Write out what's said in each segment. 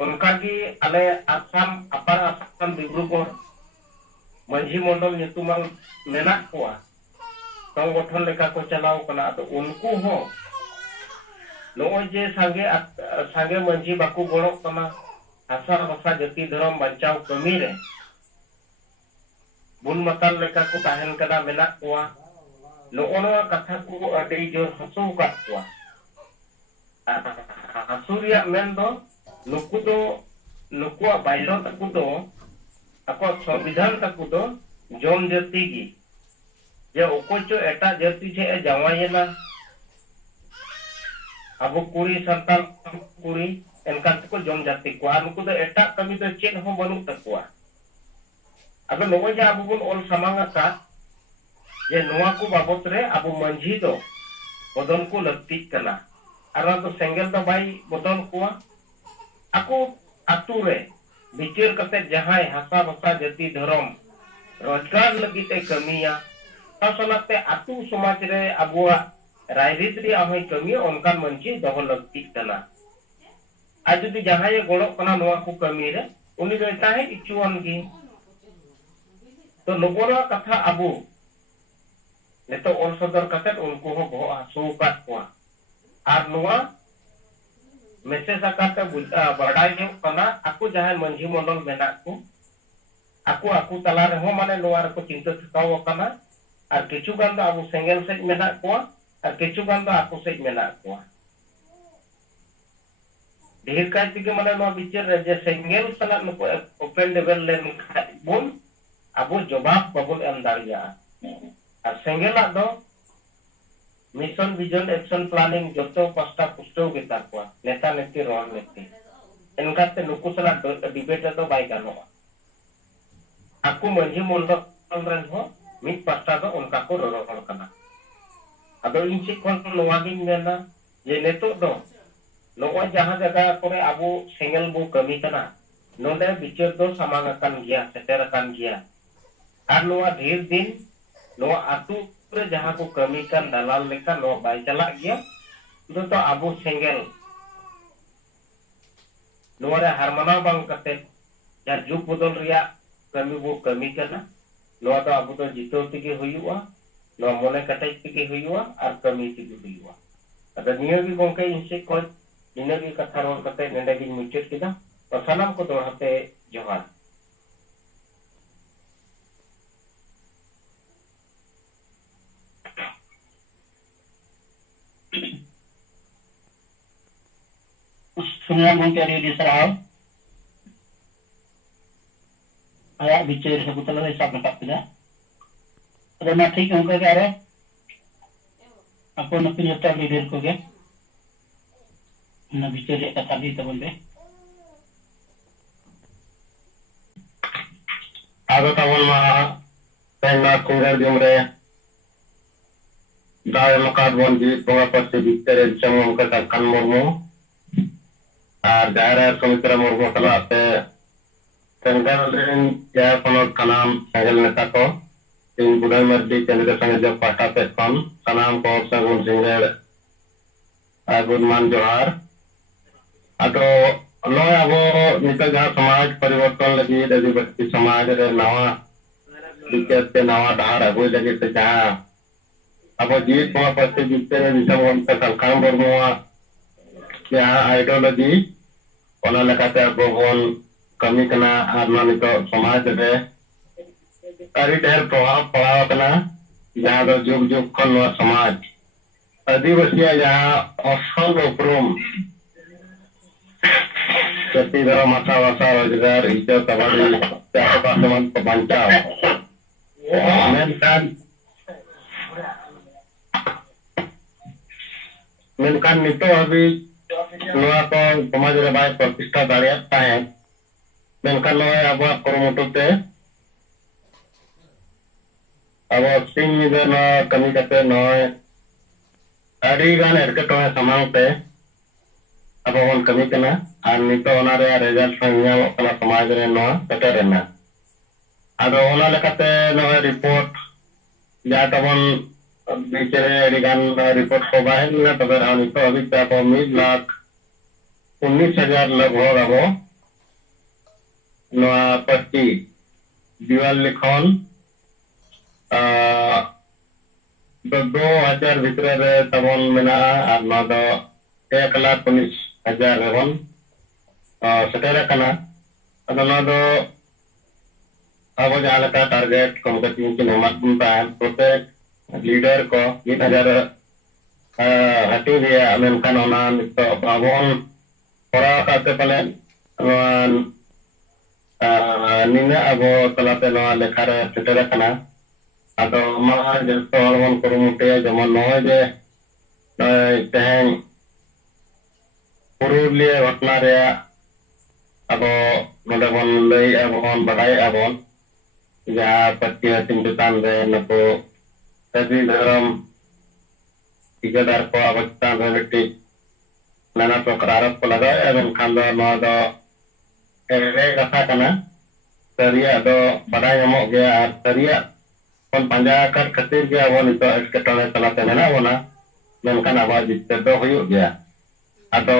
उनकागी आले आसाम अपर आसाम डिब्रुगढ़ मंझी मंडल नितुमान मेना कोआ संगठन लेका को चलाव कना तो उनको हो नोय जे सांगे मंझी बाकू गणो कना हासा भाषा जाति धर्म बचाव कमी रे बुन मतल लेका को ताहन कना मेना कोआ नोनवा कथा को अडी जोर हसो का कोआ हसुरिया मेन दो नुकुआ बाइलो तकु दो ako संविधान तकु दो जम जाति की जे ओकोचो एटा जाति छे जावायेना अब कुड़ी संताल कुड़ी एनका को जम जाति को नुकु दो एटा कमी दो चेन हो बनु तकुआ अब नोय जे अब बुन ओल समांगा का जे नोवा को बाबत रे अब मंझी दो बदन को लक्ति कना आरो तो सेंगल दो बाई बदन को ako आतु रे बिचार कते जहां हासा भाषा जाति धर्म रोजगार लगी ते कमिया सासलाते आतु समाज रे अबुआ राजनीति रे आहोय कमिया उनका मंची दहो लगती कना आज जुदी जहां ये गोड़ो कना नोआ को कमी रे उनी बेटा है इचुअन की तो लोगोरा कथा अबु नेतो ओल सदर कते उनको हो बहु आसो का कोआ आर नोआ मैसेज आकाते बड़ाई जो कना आकु जहां मंझी मंडल मेना को आकु तला रे हो माने नोआर को चिंता थकाव कना और किछु गान दो आबु सेंगल से मेना को और किछु गान दो आकु से मेना को ढेर काय तिगे माने नो बिचार रे जे सेंगल सला नको ओपन लेवल ले बुन आबु जवाब बाबुल एम दारिया और सेंगल दो मिशन विजन एक्शन प्लानिंग जो पास्ता पुष्टो गेता को नेता नेती रोन नेती इनका ते नुकु सला डिबेट तो बाय गानो आकु मंझी मंडल रन हो मिट पास्ता दो उनका को रोरोल कना अदो इनसे कोन नोवागिन मेना जे नेतो दो नोवा जहां जगह करे आबु सेंगल बु कमी कना नोडे बिचार दो समांग कान गिया सेटर कान गिया आर नोवा ढेर दिन नोवा आतु जहां को कमी kan dalal लेका नो बाय चला गया तो आबू सेंगल नोरे हारमना बांग कते जार जुग बदल रिया कमी बो कमी करना नो तो आबू तो जितो तिगे हुयुआ नो मोने कटे तिगे हुयुआ और कमी तिगे हुयुआ अदा नियो भी गोंके इनसे को निने भी कथा रोल कते नेडे गी मुचेत किदा और सलाम को दोहते जोहार Semua mungkin di Israel. Ayah bicara sebutan lagi siapa tak tidak. Ada mati yang kau kira. Apa nak punya tak leader kau ke? Nak bicara kata di teman be. Ada tahun mah tengah kurang jumre. Dah makan bonji bunga pasti bicara cuma kata kan mormo. और दायरा Sumitra Murmu सलाते सेंगल rain या कोनो कनाम सेंगल नेता को इन बुढ़ाई मर्दी चंद्र संजय पाटा पे कौन कनाम को सगुन सिंगर गुडमान जोहार अतो नो अबो नित जहां समाज परिवर्तन लगी आदिवासी समाज रे नवा विकेट पे नवा धार अगुई लगी से जहां अबो जीत को पस्ते जीतते विषम वंश कलकाम बर्मुआ क्या आइडियोलॉजी ओना लेकाते अबो बोन कमी कना आरमा नितो समाज रे अरी ढेर प्रभाव पड़ाव कना जहां दो जुग जुग खन समाज आदिवासी जहां असल उपरुम जाति धर्म भाषा भाषा रोजगार इज्जत आबादी चाहता समान को बचाव मेनकान नितो अभी नोआ को समाज रे बाय प्रतिष्ठा दाड़िया ताहे मेनकान नोए अब कुरुमुटुते अब सिंह निदे न कमी कते नोए अड़ी गान एरकटोए समांगते अब वन कमी कना और नितो ओना रे रिजल्ट संज्ञा कना समाज रे नोआ सेटरेना आदो ओना लेकाते नोए रिपोर्ट जा तबन बिचारे अड़ी गान रिपोर्ट को बाहर ना तबे रानी तो अभी तक 1,19,000 लगभग अब ᱱᱚᱣᱟ ᱯᱟᱹᱨᱥᱤ ᱫᱤᱣᱟᱞᱤ ᱠᱷᱚᱱ 2000 ᱵᱷᱤᱛᱨᱤ ᱨᱮ ᱛᱟᱵᱚᱱ ᱢᱮᱱᱟᱜᱼᱟ ᱟᱨ ᱱᱚᱣᱟ ᱫᱚ 1,19,000 ᱨᱮᱵᱚᱱ ᱥᱮᱴᱮᱨ ᱟᱠᱟᱱᱟ ᱟᱫᱚ ᱱᱚᱣᱟ ᱫᱚ ᱟᱵᱚ ᱡᱟᱦᱟᱸ ᱞᱮᱠᱟ ᱴᱟᱨᱜᱮᱴ ᱠᱚᱢᱯᱤᱴᱤᱝ ᱠᱤᱱ ᱮᱢᱟᱫ ᱵᱚᱱ ᱛᱟᱦᱮᱸᱫ ᱯᱨᱚᱛᱮᱠ लीडर को 1000 हाथी दिया मेनखान ओना नितो बाबन कोराव काते पले निना अबो तलाते नवा लेखारे सेटेर कना आदो मा जस्तो हरमन कुरुमुटे जेमन नय जे तेहें पुरुलिया घटना रे अबो नोडे बन लई अबन बडाई अबन जहां पत्ती हतिन चेतान रे नको सभी धर्म ठिकादार को अवस्थान रे नाना प्रकार आरोप को लगाया मेनखान दो नवा दो एरे कथा कना सरिया दो बडाई एमोग गया और सरिया kon panja kar khatir ge abo nito esketone talate mena bona menkan aba jitte do huyuk gea ado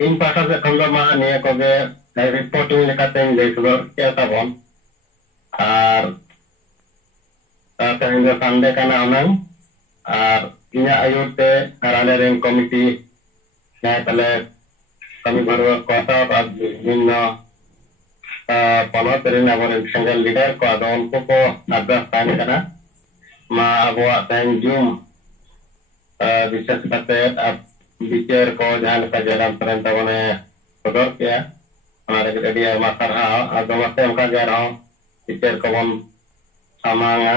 in pasa se kondo ma niya ko ge reporting lekate ngai sudor ke tabon ar tehenge sande kana onang ar inya ayute karale ren committee na tale kami baru kota ar binno ponot rin abo single leader ko ado unko ko address tani kana ma abo tang jum discuss kate ab bicara ko jahan ka jalan perintah bone kodor ya हमारे के dia masar ha ado mate ka jara bicara ko bon samanga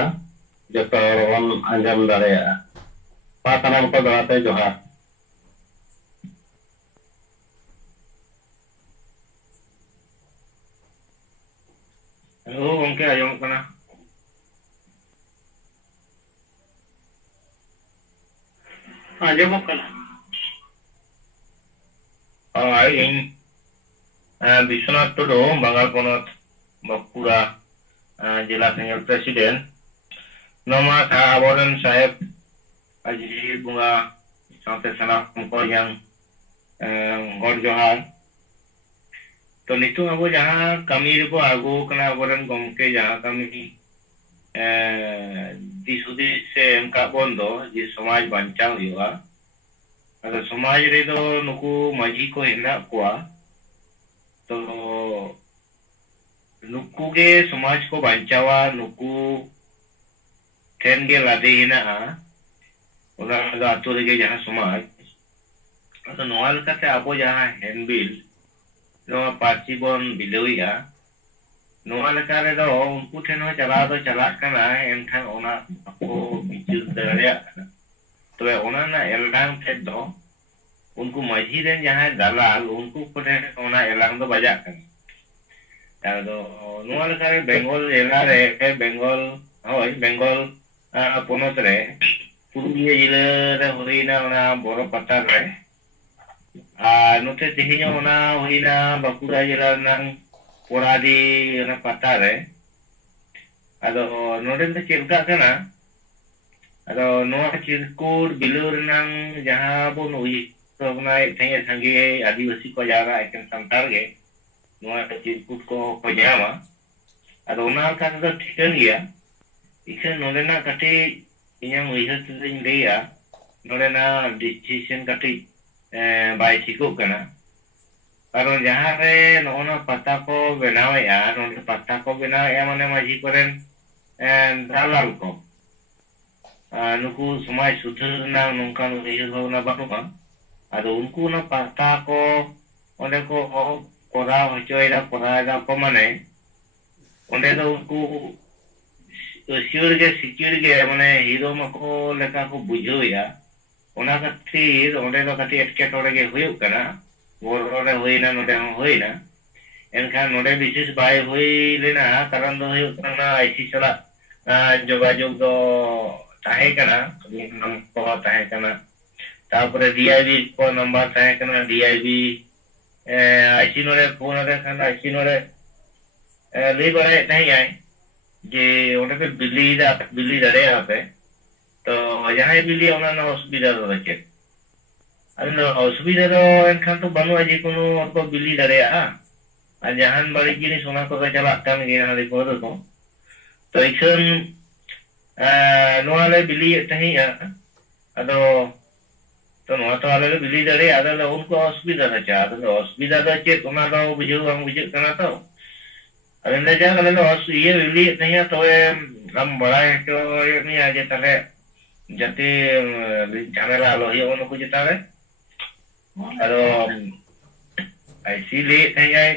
joto bon anjam darea patanam ko dorate johar Hello, gongke ayong kana. Ajamok kana. Aing Biswanath Tudu, Bangal Ponot, Bakura, Jila Senior President. Nama Tha Aboran Sahib Aji Bunga Sampai Sana Ko yang Gor Johar. तो नितु अब जहाँ कमी को आगो कना अबरन गमके जहाँ कमी दिसुदी से एमका बंदो जे समाज बंचाव हुआ अगर समाज रे तो नुकु माझी को हेना कोआ तो नुकु के समाज को बंचावा नुकु ठेन के लादे हेना ओना आतु रे जहाँ समाज तो नोआल कते अब जहाँ हैंडबिल नवा पार्टी बन बिलोइया नवा लेका रे दो उनको ठेन हो चला कना एनखान ओना को बिचुर दरेया तबे ओना ना एलडांग थे दो उनको माझी रेन जहां दलाल उनको कोठे ओना एलांग दो बजा कना तादो नवा लेका रे बेंगल एला रे बेंगल होय बेंगल पोनत रे पुरुलिया जिला रे होइना ओना बोरो पता रे नोते तेहिनो ओना होइना बाकुड़ा जिला नang पोरादी ओना पता रे अदो नोडे तो चेलका कना अदो नोआ चिरकुर बिलुर नang जहां बोन उई तोना थेंगे संगे आदिवासी को जारा एकेन संतार गे नोआ चिरकुर को जामा अदो ओना का तो ठिकन गया इखे नोडे ना कटे इयां उइहर तिन देया नोडे ना डिसीजन कटे बाय ठिको कना कारण जहां रे नोना पता को बनावेया नोना पता को बनावेया माने माझी करेन दालाल को नुकु समाज सुधर ना नोंकान उइहर भावना बानुआ आदो उनको ना पता को ओंडे को कोरा हचोयदा को माने ओंडे दो उनको सिक्योर गे माने हीरो मको लेका को बुझोया ओना खातिर ओंडे दो खातिर एटकेटोरे गे हुयु कना बोरोरे होइना नोडे होइना एनखान नोडे विशेष बाय होई लेना कारण दो हुयु कना आईसी सला जोगाजोग दो ताहे कना नाम को ताहे कना तापरे डीआईबी को नंबर ताहे कना डीआईबी आईसी नोडे फोन रे कना आईसी नोडे ले बड़े नहीं आए जे ओंडे पे बिल्ली दरे आपे तो जहां बिल्ली ओना ना असुविधा दो रखे अरे असुविधा दो एनखान तो बनु आजी कोनो को बिल्ली दरेया ᱟᱨ ᱡᱟᱦᱟᱱ ᱵᱟᱹᱲᱤᱡ ᱡᱤᱱᱤᱥ ᱚᱱᱟ ᱠᱚᱫᱚ ᱪᱟᱞᱟᱜ ᱠᱟᱱ ᱜᱮᱭᱟ ᱦᱟᱺᱰᱤ ᱯᱟᱹᱣᱨᱟᱹ ᱠᱚ ᱛᱚ ᱤᱠᱷᱟᱹᱱ ᱱᱚᱣᱟ ᱞᱮ ᱵᱤᱞᱤᱭᱮᱫ ᱛᱟᱦᱮᱸᱜᱼᱟ ᱟᱫᱚ ᱛᱚ ᱱᱚᱣᱟ ᱛᱚ ᱟᱞᱮ ᱞᱮ ᱵᱤᱞᱤ ᱫᱟᱲᱮᱭᱟᱜᱼᱟ ᱟᱫᱚ ᱩᱱᱠᱩ ᱚᱥᱩᱵᱤᱫᱷᱟ ᱫᱚ ᱪᱮᱫ ᱟᱫᱚ ᱚᱥᱩᱵᱤᱫᱷᱟ ᱫᱚ ᱪᱮᱫ ᱚᱱᱟ ᱫᱚ ᱵᱩᱡᱷᱟᱹᱣ ᱵᱟᱝ ᱵᱩᱡᱷᱟᱹᱜ ᱠᱟᱱᱟ ᱛᱚ ᱟᱫᱚ ᱟᱞᱮ ᱫᱚ ᱵᱤᱞᱤᱭᱮᱫ ᱛᱟᱦᱮᱸᱜᱼᱟ ᱛᱚᱵᱮ ᱟᱢ ᱵᱟᱲᱟᱭ ᱦᱚᱪᱚᱭᱮᱫ ᱢᱮᱭᱟ ᱡᱮ ᱛᱟᱦᱞᱮ ᱡᱟᱛᱮ ঝামেলা আলো ᱦᱩᱭᱩᱜ ᱱᱩᱠᱩ ᱪᱮᱛᱟᱱ ᱨᱮ ᱟᱫᱚ ᱟᱭᱥᱤ ᱞᱟᱹᱭᱮᱫ ᱛᱟᱦᱮᱸᱜᱼᱟᱭ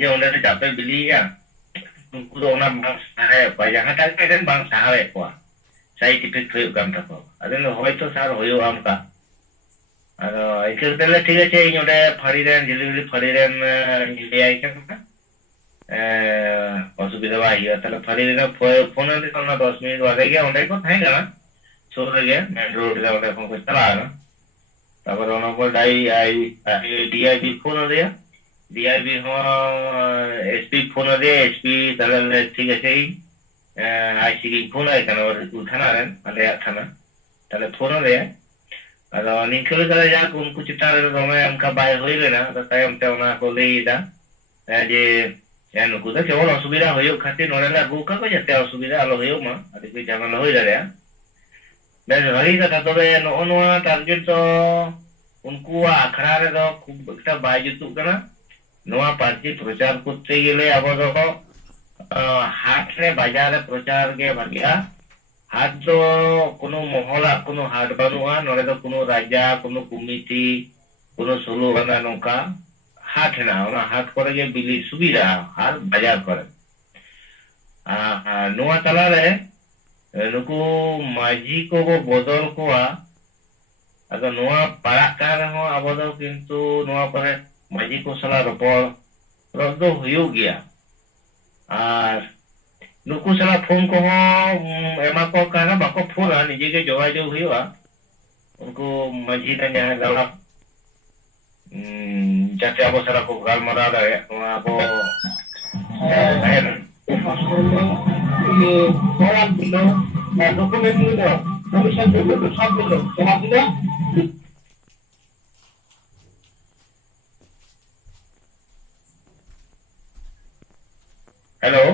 ᱡᱮ ᱚᱸᱰᱮ ᱫᱚ ᱪᱟᱯᱮ ᱵᱤᱞᱤᱭᱮᱜᱼᱟ ᱩᱱᱠᱩ ᱫᱚ ᱚᱱᱟ ᱵᱟᱝ ᱥᱟᱦᱟᱣᱮᱫ ᱠᱚᱣᱟ ᱡᱟᱦᱟᱸᱴᱟᱜ ᱜᱮ ᱵᱟᱝ ᱥᱟᱦᱟᱣᱮᱫ ᱠᱚᱣᱟ ᱥᱟᱭᱤᱰ ᱤᱯᱷᱮক্ᱴ ᱦᱩᱭᱩᱜ ᱠᱟᱱ ᱛᱟᱠᱚᱣᱟ ᱟᱫᱚ ᱦᱚᱭᱛᱚ ᱥᱟᱨ ᱦᱩᱭᱩᱜᱼᱟ ᱚᱱᱠᱟ ᱟᱫᱚ ᱤᱱᱠᱟᱹ ᱠᱟᱛᱮ ᱴᱷᱤᱠ আছে ᱤᱧ ᱚᱸᱰᱮ ᱯᱷᱟᱹᱲᱤ ᱨᱮᱱ ᱡᱷᱤᱞᱤᱢᱤᱞᱤ ᱯᱷᱟᱹᱲᱤ ᱨᱮᱱ ᱞᱟᱹᱭᱟᱭ ᱠᱟᱱᱟ অসুবিধা বাই হইয়া তাহলে ফারি রে ফোন আনতে না 10 মিনিট বাদে গিয়ে ওটাই কো থাই না সুর রে মেন রোড রে ওটা ফোন করতে লাগা তারপর ওনা পর ডিআইবি ফোন রে ডিআইবি হ এসপি ফোন রে এসপি তাহলে ঠিক আছে আইসি কি ফোন আই কেন থানা রে আলে থানা তাহলে ফোন রে ᱟᱫᱚ ᱱᱤᱝᱠᱟᱹ ᱞᱮᱠᱟ ᱡᱟᱠ ᱩᱱᱠᱩ ᱪᱮᱛᱟᱱ ᱨᱮ ᱫᱚᱢᱮ ᱚᱱᱠᱟ ᱵᱟᱭ ᱦᱩᱭ ᱞᱮᱱᱟ ᱟᱫᱚ ᱛᱟᱭᱚᱢ ᱛᱮ ᱚᱱᱟ ᱠᱚ ᱞᱟᱹᱭᱫᱟ ᱡᱮ ᱱᱩᱠᱩ ᱫᱚ ᱠᱮᱵᱚᱞ ᱚᱥᱩᱵᱤᱫᱷᱟ ᱦᱩᱭᱩᱜ ᱠᱷᱟᱹᱛᱤᱨ ᱱᱚᱰᱮ ᱞᱮ ᱟᱹᱜᱩ ᱠᱟᱜ ᱠᱚ ᱡᱟᱛᱮ ᱚᱥᱩᱵᱤᱫᱷᱟ ᱟᱞᱚ ᱦᱩᱭᱩᱜ ᱢᱟ ᱟᱹᱰᱤ ᱠᱚ ᱡᱷᱟᱢᱮᱞᱟ ᱦᱩᱭ ᱫᱟᱲᱮᱭᱟᱜᱼᱟ ᱵᱮᱥ ᱵᱷᱟᱹᱜᱤ ᱠᱟᱛᱷᱟ ᱛᱚᱵᱮ ᱱᱚᱜᱼᱚ ᱱᱚᱣᱟ ᱴᱟᱨᱜᱮᱴ ᱫᱚ ᱩᱱᱠᱩᱣᱟᱜ ᱟᱠᱷᱲᱟ ᱨᱮᱫᱚ ᱠᱷᱩᱵ ᱮᱠᱴᱟ ᱵᱟᱭ ᱡᱩᱛᱩᱜ ᱠᱟᱱᱟ ᱱᱚᱣᱟ ᱯᱟᱹᱨᱥᱤ ᱯᱨᱚᱪᱟᱨ করতে গেলে আবো ᱫᱚ হাট রে বাজারে প্রচার গে ভাগিয়া হাট তো কোনো মহলা কোনো হাট বানুয়া নড়ে তো কোনো রাজা কোনো কমিটি কোনো ষোলো আনা নৌকা হাট না ওনা হাট করে গে বিলি সুবিধা আর বাজার করে নোয়া তালারে নুকু মাঝি को বদল কোয়া আদো নোয়া পাড়াক কান রেহᱚ আবো ᱫᱚ কিন্তু নোয়া পরে মাঝি को সালা রপর রদ হুᱭᱩᱜ গিয়া আর নুকু সালা ফোন কহᱚᱸ এমা কো কানা বাকো ফোনা নিজে গে যোগাযোগ হুᱭᱩᱜᱼᱟ उनको মাঝি ᱨᱮ ᱡᱟᱦᱟᱸ ᱜᱟᱞᱟ যাতে আবো সারা को গালমারাᱣ ᱫᱟᱲᱮᱭᱟᱜ ᱱᱚᱣᱟ ᱟᱵᱚ ফোরাম দিল ডকুমেন্ট দিল কমিশন দিল সব দিল জমা দিল হ্যালো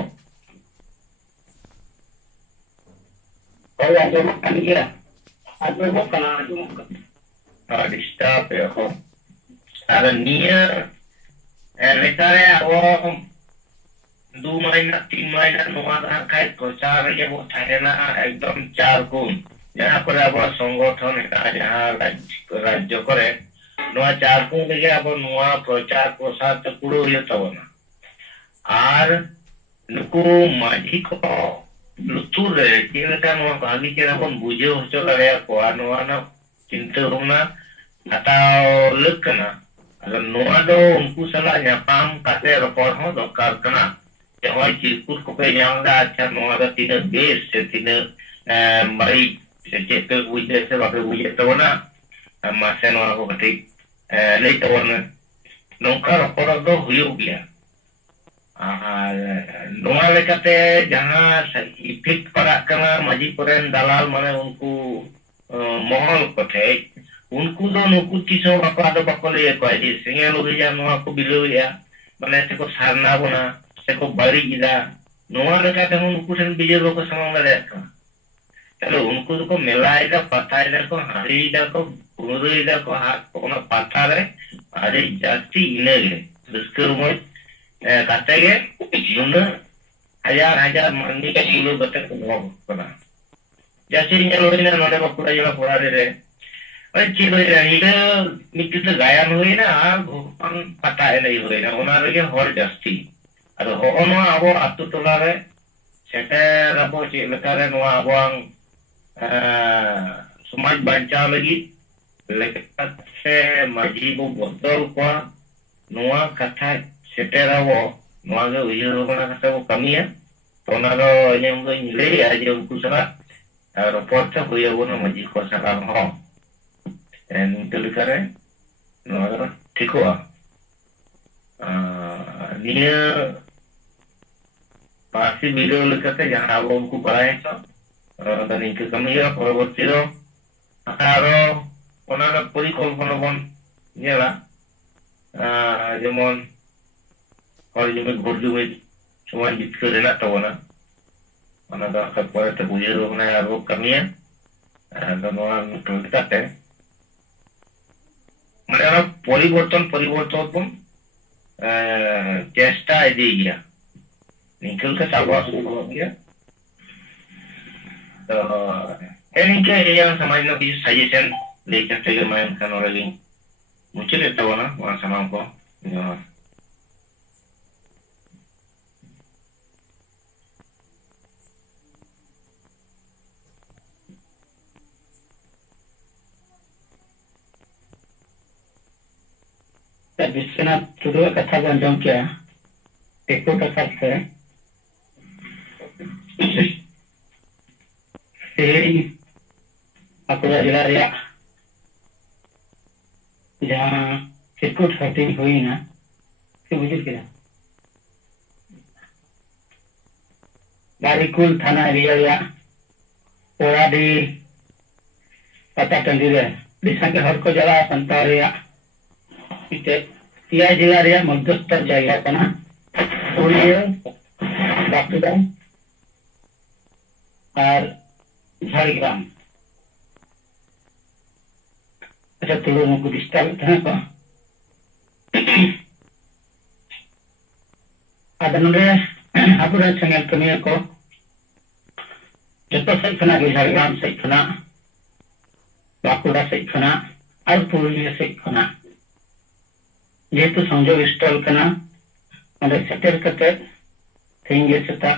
ওই আজম কান গিয়া আজম কান ডিস্টার্ব এখন আর নিয়ে লেটারে আবো 2 महीना 3 महीना নোয়া রাখায় প্রচার যেমন থাকে না একদম 4 গুণ যারা করে আবার সংগঠন এটা যাহা রাজ্য করে নোয়া 4 গুণ থেকে আবার নোয়া প্রচার প্রসার তো পুরো হয়ে তবে না আর নুকু মাঝি কো লুতুর রে যেটা নোয়া ভাগি কেরা বন বুঝে হচ্ছে দাঁড়িয়ে কোয়া নোয়া না চিন্তা ভাবনা হাতাও লক না আর নোয়া দো উনকু সালা ᱧᱟᱯᱟᱢ কাতে রপর হো দরকার কানা Jangan cirkus kopi yang dah macam orang tidak base, tidak baik, sejak ke wujud sebab wujud tu mana masa orang ko ketik leh tu mana nongkar orang tu huyuk dia. Nongkar lekate jangan efek parak kena maji koren dalal mana unku mohon kotek, unku tu nuku kisah bapa ada bapa leh ko aje, sehingga lu jangan nongkar ko bilu ya, mana seko sarna bona. seko bari ida noa leka te unku sen bije ko samang dare ka chalo unku ko melai da patai da ko hari da ko urui da ko hat ona patare are jasti inege duskar mo kate ge nuna hajar mandi ke dulu betul ko kona jasi nyalo ina node ko pura jala pura re oi chilo ira ida nikita gayan hoina ar bhopang patai nei hoina ona rege hor jasti Aduh, ono abo atu tolare seter abo cik lekare noa abang semaj bancau lagi lekat se maji bo botol kwa noa kata seter abo noa ge uyur kona kata bo kami ya tona ro yang go nyile aja unku sara report ta huya bo na maji ko sara ho en lekare noa tiko dia pasti video lekatnya jangan abang ku balai so dan itu kami ya পরবর্তী আরো ওনারা পরিকল্পনা বন নিলা যেমন hor jumet bor jumet semua jitkeur enak tawana mana da kapore te bujero na aro kamiya ado noa tulkate মানে আমরা পরিবর্তন পরিবর্তন চেষ্টা এগিয়ে গিয়া निकल चालू हो गया तो इनके ये समाज में कुछ सजेशन लेकर चले मैं करने लगी मुझे लेता हुआ ना वहाँ समाज को विश्वनाथ टुडू कथा को अंजाम किया एको कथा से अकोला जिला रे जहाँ चिरकुट हटिंग हुई ना से बुझे क्या बारिकुल थाना एरिया रे ओराडी पता टंडी रे दिशा के हर को जगह संतार रे इते तिया जिला रे मध्यस्थ जायगा कना पुरिया बाकुड़ा और झाड़ग्राम अच्छा तो लोगों को विस्तारित है का आदनरे अपने संगल कमिया को जब से खना के झाड़ग्राम से खना बाकुड़ा से खना और पुरिया से खना ये तो संजोग इंस्टॉल करना और सेटल करते थिंगे सेटा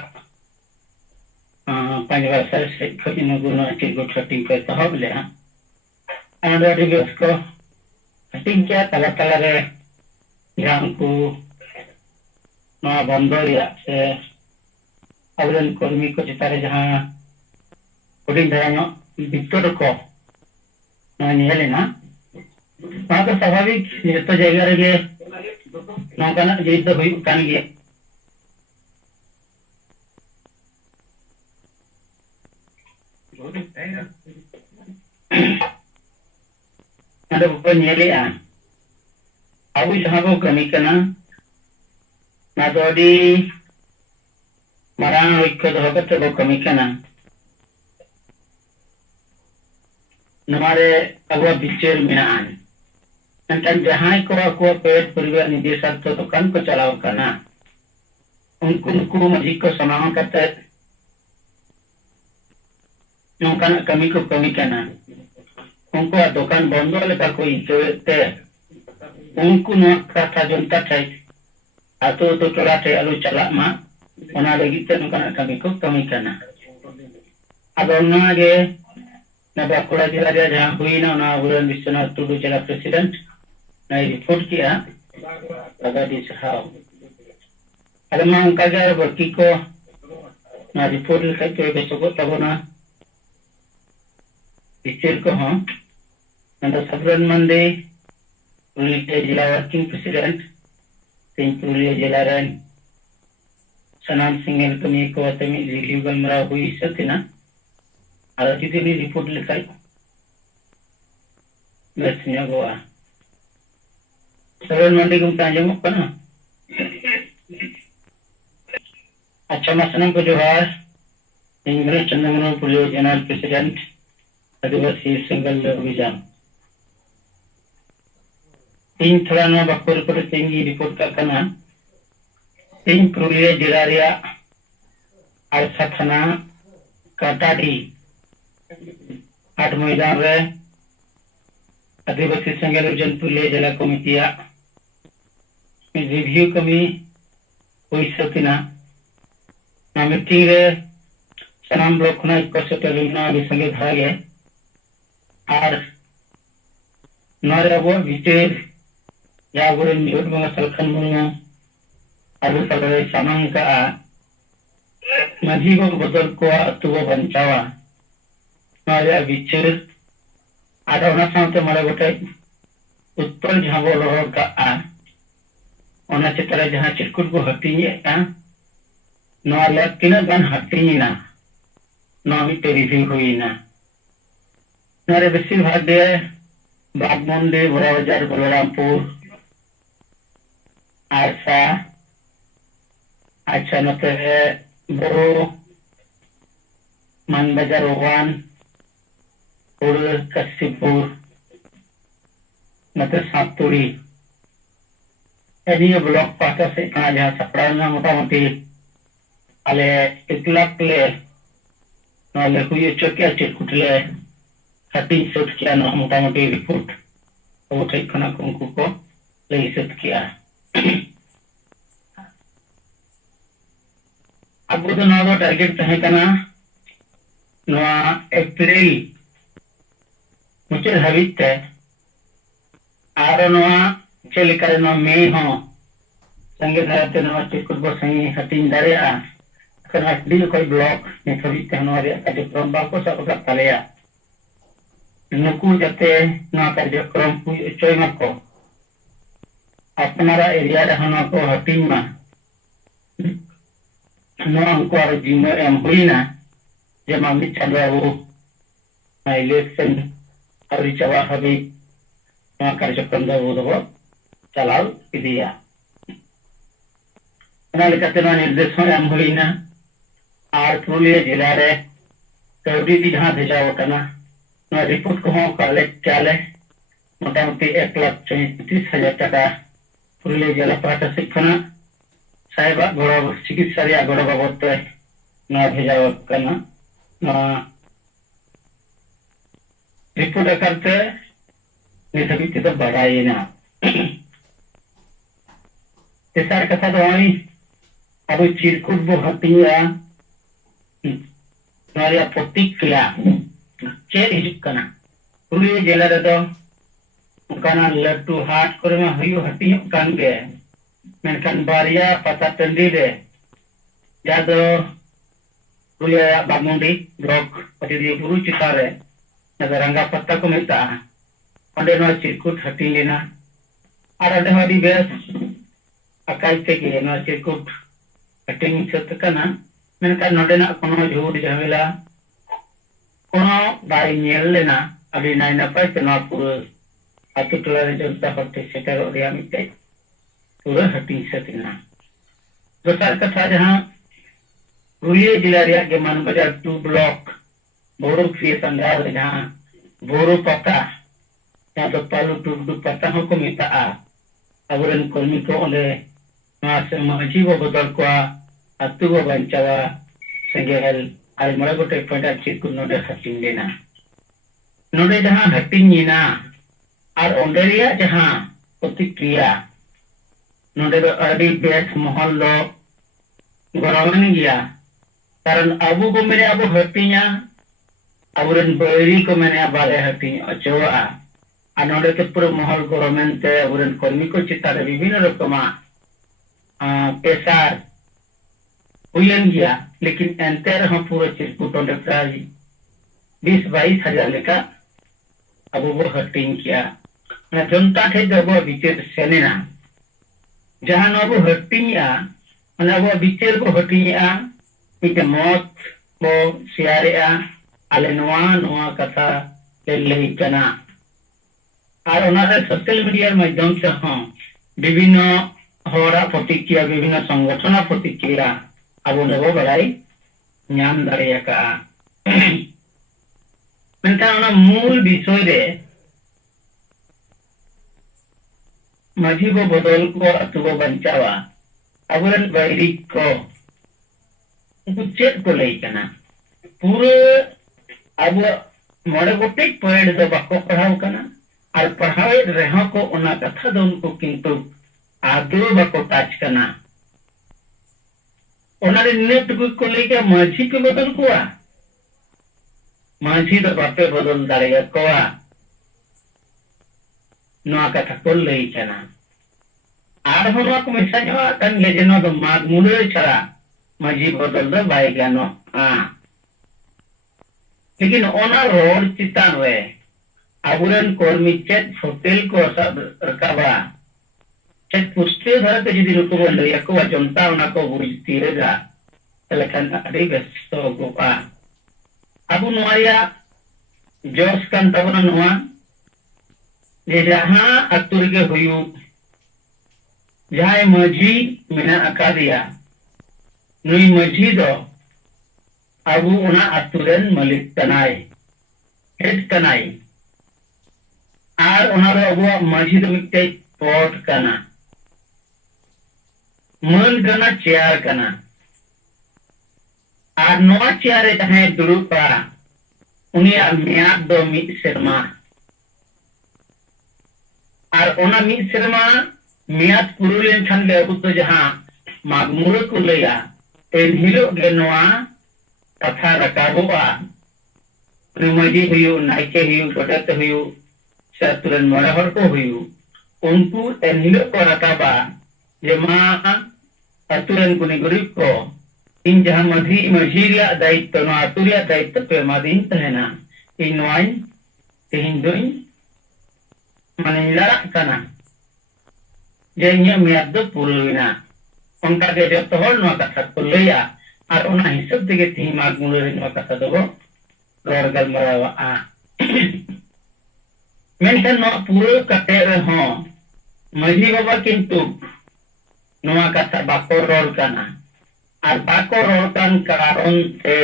पांच वर्ष से खड़ी नगुना चिरकुट हटिंग करता हो बोले हाँ अनाड़ी भी उसको हटिंग क्या तला तला रे जहाँ को ना बंदर या से अवलन कर्मी को चितारे जहाँ हटिंग धरानो बिट्टोर को ना निहले ना वहाँ तो स्वाभाविक ये तो जगह रे नौकाना जीत हुई कान गया ada bukan nyele ah abu jahang ko kami kana na dodi marang ikko doh kate ko kami kana namare abu bicher minaan nanti jahang ko aku pet परिवार निदेशक तो दुकान को चलाओ करना उनको मजीद को समाहन करते नौकान कमी को कमी करना उनको दुकान बंद वाले का कोई जोते उनको न कथा जनता थे atau तो चला थे आलू चला मा उन्हें लगी तो नौकान कमी को कमी करना अब उन्हें आगे न बाकुड़ा जिला जहाँ हुई ना उन्हें उड़न विश्वनाथ टुडू जिला प्रेसिडेंट ने रिपोर्ट किया अगर दिस हाउ अरे मां उनका क्या बच्ची को ना रिपोर्ट लिखा तो एक सौ को तब ना पिक्चर को हाँ नंदा सबरन मंडे पुलिया जिला वर्किंग प्रेसिडेंट तीन पुलिया जिला रन सनाम सिंगल कमी को तमी रिव्यू गमरा हुई सतना अरे जितनी रिपोर्ट लिखा बस न्या गोवा सबरन मंडे को तांजम करना अच्छा मसलन को जोहार इंग्लिश चंद्रमोहन पुलियो जनरल प्रेसिडेंट आदिवासी सिंगल अभियान तीन थोड़ा ना बकोर पर तीन रिपोर्ट का करना तीन पुलियो जिला रिया आरसा थाना काटाडी 8 मैदान रे आदिवासी सिंगल अभियान पुलियो जिला कमिटिया रिव्यू कमी हुई सकिना मीटिंग रे सनाम ब्लॉक ना एक से टेलीना संगे भागे और नरे वो विचेर या गुरे नियोड में सलखन मुंगा आलू सगरे सामान का मधी को बदल को तो वो बंचावा नरे विचेर आधा उना सामते मरे गोटे उत्तर जहाँ वो लोग का उना चित्रा जहाँ चिरकुट को हटिंगे नॉले तीन गन हटिंगना नॉमी तो रिव्यू हुई ना नरे बेसी भाग दे बागमुंडे बड़ा बाजार बलरामपुर आरसा अच्छा नोते बोरो मानबाजार वन पुर कसीपुर नोते सातुड़ी एनियो ब्लॉक पासा से कना जहां सपड़ा मोटामुटी आले 1 लाख ले नाले हुई चोकिया चिटकुटले हटी सुट किया ना मोटामुटी रिपोर्ट वो ठीक खाना उनको को ले सुट किया अब तो नवा टारगेट तहे कना नवा अप्रैल मुझे हविते आरो नवा चलिकारे नवा मई हो संगे धारते नवा चिटकुट बो संगे हटिन दारेया कना डी कोई ब्लॉक ने हविते नवा रे कार्यक्रम बाको सब का तालेया नुकु जाते नवा कार्यक्रम हुई चोय मको अपनारा एरिया रे हना को हटिन मा नवा उनको आरो जिम्मे एम हुईना जे मामी चंद्रा वो इलेक्शन अभी चवा हबी नवा कार्यक्रम दा वो दो चलाव इदिया ना लेकाते नवा निर्देश एम हुईना आर पुरुलिया जिला रे कवडी दी जहां भेजाव कना नवा रिपोर्ट को हो कलेक्ट चाले मोटामुटी 1,34,000 टाका पुरुलिया जिला प्रशासन साहेबा गौरव चिकित्सा गौरव बाबद नवा भेजाव कना नवा रिपोर्ट करते नित हबीज तो बढ़ाईना तेसार कथा दो अब चिरकुट बो हटिया नवा प्रतिक्रिया चेक हिजुक कना पुरुलिया जिला रे दो उनकाना लड्डू हाट करे में हयु हटियो कान गे मेनखान बारिया पता टंडी रे जादो पुरुलिया बागमुंडी ब्लॉक पटिदिया बुरु चितारे नगर रंगा पत्ता को मिलता अंडे नवा चिरकुट हटी लेना और अंडे हमारी बेस अकाई ते के नवा चिरकुट हटिंग सत कना मेनखान नोडे ना कोनो झूठ झमेला कोनो बाई नेल लेना अभी नाइ नपाय ते नवा पूरा आतु टोला रे जनता हटे सेटर रिया मिटे पूरा हटिंग सतिना दोसर कथा जहां पुरुलिया जिला रे के मानबाजार 2 ब्लॉक बोरो क्रिए संगार जहां बोरो पता या तो पालू टुडू पता हो को मिता अबरन कर्मी को ओले से माजी वो बदल को अतु वो बंचावा संगेल आल मरे गोटे पॉइंट चित को नोडे हटिंग लेना नोडे जहां हटिंग ना और ओंडेरिया जहां प्रतिक्रिया नोडे दो अडी बेस महल दो गरमन गया कारण अबू को मेरे अबू हटिंगा अबुरन बैरी को मैंने अबाले हटिंग अचोआ और नोडे के पूरे महल गरमन ते अबुरन कर्मी को चितारे विभिन्न रकमा पेशार हुयन गया लेकिन एंते रहा पूरा चिरकुट ओंडे प्राय 20-22 हजार लेका अब वो हटिंग किया ना जनता थे जब वो विचेर सेनेना जहां ना वो हटिंग ना वो विचेर को हटिंग मिटे मौत वो सियारे आले नवा कथा ले कना और ओनारे सोशल मीडिया माध्यम से हां विभिन्न होरा प्रतिक्रिया विभिन्न संगठन प्रतिक्रिया अब वो बड़ाई नाम दाड़िया का मेनखान मूल विषय रे माझी को बदल को अतु को बंचावा अबरन बैरी को चेक को लई कना पूरे अब मोड़े गोटे पॉइंट दो बाको पढ़ाव कना और पढ़ावे रहो को ओना कथा दो उनको किंतु आदो बाको टच कना ओनारे नेट को लेके माझी के बदल कोआ माझी दो बापे बदल दाड़िया कोआ नवा कथा को लई कना आर होना को मिसाño kan लेजेनो दो माग मुले छरा माझी बदल दो बाय गानो लेकिन ओना रोड चितान रे अबुरन कर्मी चेक होटल को सब रकाबा चेक पुष्टि धर के जदी रुको बोल या को जनता ओना को बुझती रेगा लेकिन अड़ी बेस्तो गोपा अबु नोरिया जोश kan तबना नोआ जे जहां अतुर के हुयु जहां मजी मेना अकादिया नुई मझी दो अबू उना अतुरेन मालिक कनाय हेड कनाय आर उना रो अबू मझी दो मिटे पॉट कना मन कना चेयर कना आर नोआ चेयर तहे दुरुपा उनिया मियाद दो मिद सेरमा आर ओना मिद सेरमा मियाद पुरुलेन खान ले अबू तो जहां मागमुरे को लेया एन हिलो गे नोआ कथा रकाबोआ मजी हुयु नाइके हुयु गोटेत हुयु से तुरन मोरे हर को हुयु उनको एन हिलो को रकाबा जे मा अतुरन कुनी गरीब को इन जहां मझी रिया दायित्व नो अतुरिया दायित्व पे मादिन तहेना इन नोई तेहिन दोइन माने लड़ा कना जे इन्या मियाद दो पुरुलिना उनका के जो तो हर नो कथा को लेया और उना हिसाब तेगे तेहि मागमुले नो कथा दो रोड गलमरावा आ मेंटन नो पूरे कते रहो मझी बाबा किंतु नोआ कथा बाको रोल कना और बाको रोल कान कारण ते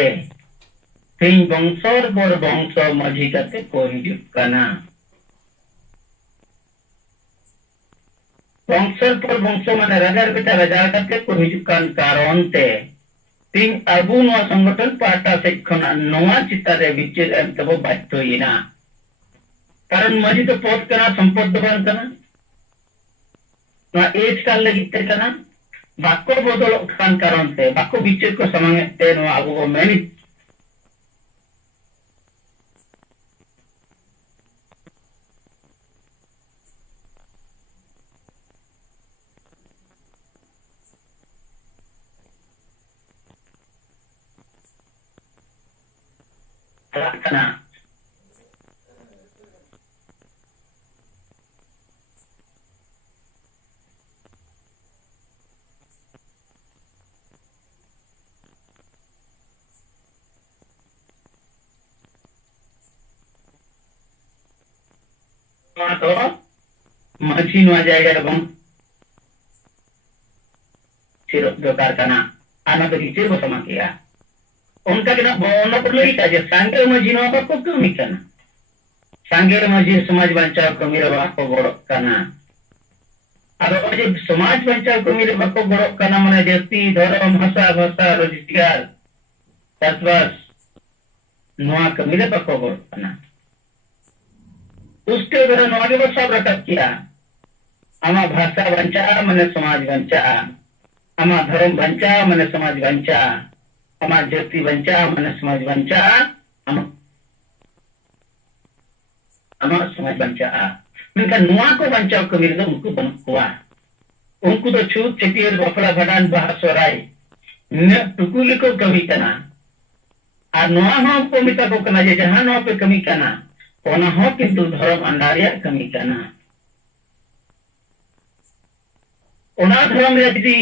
तीन बंशर बर बंश मझी कते को हिजुक कना बंशर पर बंश माने राजार बेटा राजार कते को हिजुक कान कारण ते तीन अबू नो संगठन पाटा से खना नोआ चिता रे विचेर एम तबो बाध्य कारण मझी तो पद कना संपद बन कना ना एज काल लगी ते कना बाको बदल कान कारण ते बाको विचेर को समांगे ते नो अबू को मेनी कना तो मझी नो जायगा रे बम चिरो बेकार कना आना तो किचे को समा किया उनका के ना बोनो पर लई का जे सांगे मझी नो को कमी कना सांगे मझी समाज बचाव कमी रे बाको बड़ो कना अब जे समाज बचाव कमी रे बाको बड़ो कना माने जाति धर्म भाषा रोजगार तत्वस नोआ कमी रे बाको बड़ो कना उसके द्वारा नोआगे वो सब रकब किया आमा भाषा बंचा मने समाज बंचा आमा धर्म बंचा मने समाज बंचा आमा जाति बंचा मने समाज बंचा आमा समाज बंचा मेनका नोआ को बंचाव को विरुद्ध उनको बनकुआ उनको तो छूट छटियर बफड़ा भडान बाहर सोराय ने टुकुली को कमी कना आ नोआ हो को मिता को कना जे जहां नोआ पे कमी कना ओना हो किंतु धर्म अंडारिया कमी कना ओना धर्म रे यदि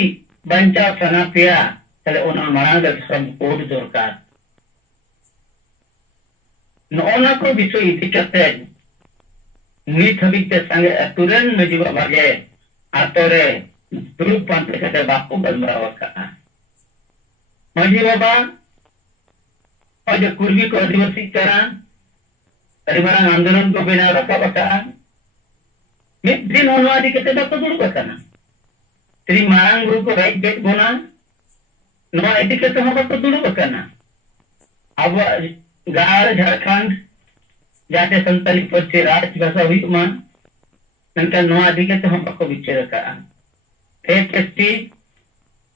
बंचा सना पिया तले ओना मांग धर्म कोड दरकार नोना को विषय इति कते नित हबिते संगे तुरन मजीवा भागे आतरे दुरुप पंते कते बापू बलमरावा का मजी बाबा और जो कुर्मी को आदिवासी करा परिवार आंदोलन को बिना रखा बका मित दिन अनुवादी कते बापू दुरुप कना श्री मारांग गुरु को राइट बेट बोना नवा इति कते हम बापू दुरुप कना अब गार झारखंड जाते संताली पच्चे राज भाषा हुई मान नंतर नवा अधिकते हम बाको विचार का एक एसटी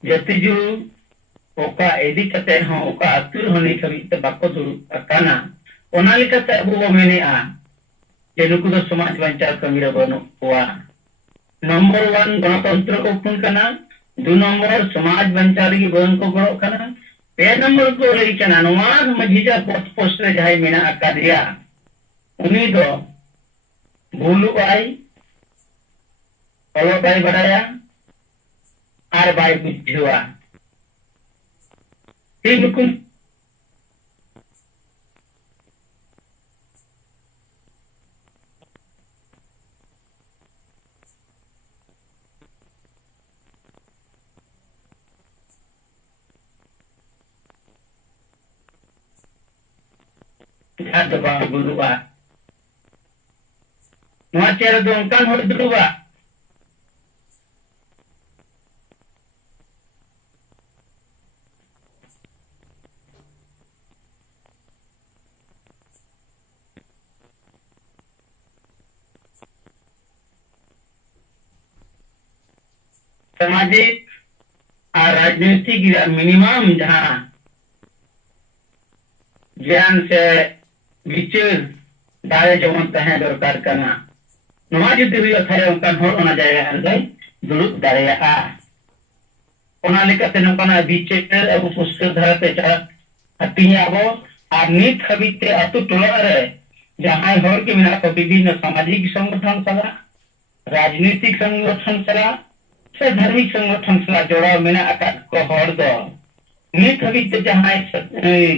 जतिजु ओका एदिकते हम ओका अतुर होने कविते बाको दुरु काना ओना लिकते अबु मेने आ जे नुकु दो समाज बंचाव कमीरा बनो हुआ नंबर 1 गणतंत्र को खुन कना 2 नंबर समाज बंचाव की बन को गणो कना 3 नंबर को रही कना नवा मझीजा पोस्ट रे जाय मेना आकादिया उनी दो भूलू बाई ओलो बाई बड़ाया आर बाई बुझुआ ठीक कुल ᱮᱴᱟᱜ ᱫᱚ ᱵᱟᱝ ᱫᱩᱲᱩᱵᱼᱟ ᱱᱚᱣᱟ ᱪᱮᱭᱟᱨ ᱨᱮᱫᱚ ᱚᱱᱠᱟᱱ ᱦᱚᱲ ᱫᱩᱲᱩᱵᱼᱟ सामाजिक और राजनीतिक मिनिमम जहां ज्ञान से विचार दारे जमन तहे दरकार कना नवा जुदी हुई थारे उनकान होर ओना जायगा रे दुलुप दारेया ओना लेकाते नोकाना विचार अब पुस्तक धराते चा हतिया आबो और नित हबिते अतु टोला रे जहां होर के मिना को विभिन्न सामाजिक संगठन सला राजनीतिक संगठन सला से धार्मिक संगठन सला जोड़ा मेना आकाश को होर दो नित हबिते जहां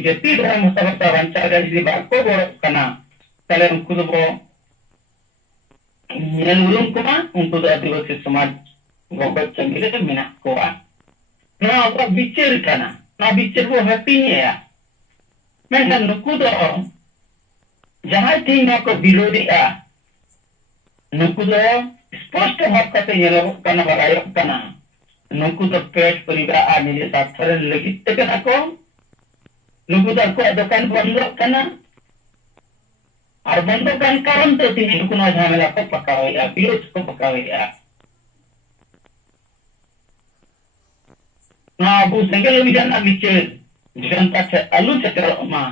जति धर्म सबता वंचा गजी बाको बोर कना तले उनको दो नेलुरुम कुमा उनको दो आदिवासी समाज गोबत चंगिले के मेना कोआ ना अब बिचर कना ना बिचर वो हतिया मैं नुकु दो जहां थी ना को विरोधी आ नुकु दो स्पष्ट भाव करते येलो कना बगायो कना नुकु दो पेट परिवार आ निजे साथरे लगित कना को नुकु दो को दुकान बंद कना और बंद कान कारण तो तीन नुकु ना झमेला को पकावेया विरोध को पकावेया ना अबू संगल मिजान बिचे जनता से आलू चक्र मा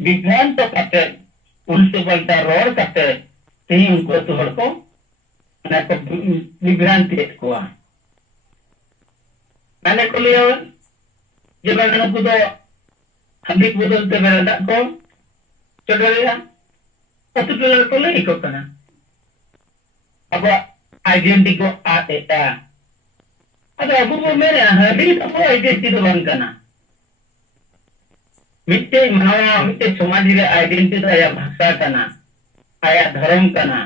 विज्ञान तो करते उल्टे पलटा रोड करते तीन उनको तो हर को ना को विभ्रांति को मैंने को लिया जब मैंने को तो हबिक बदलते मेरा को चढ़ेगा तो तो तो ले को करना अब आइडेंटिटी को आते था अब अबू वो मेरे हबिक तो आइडेंटिटी तो बन करना मिट्टे मनवा मिट्टे समाज रे आइडेंटिटी आया भाषा करना आया धर्म करना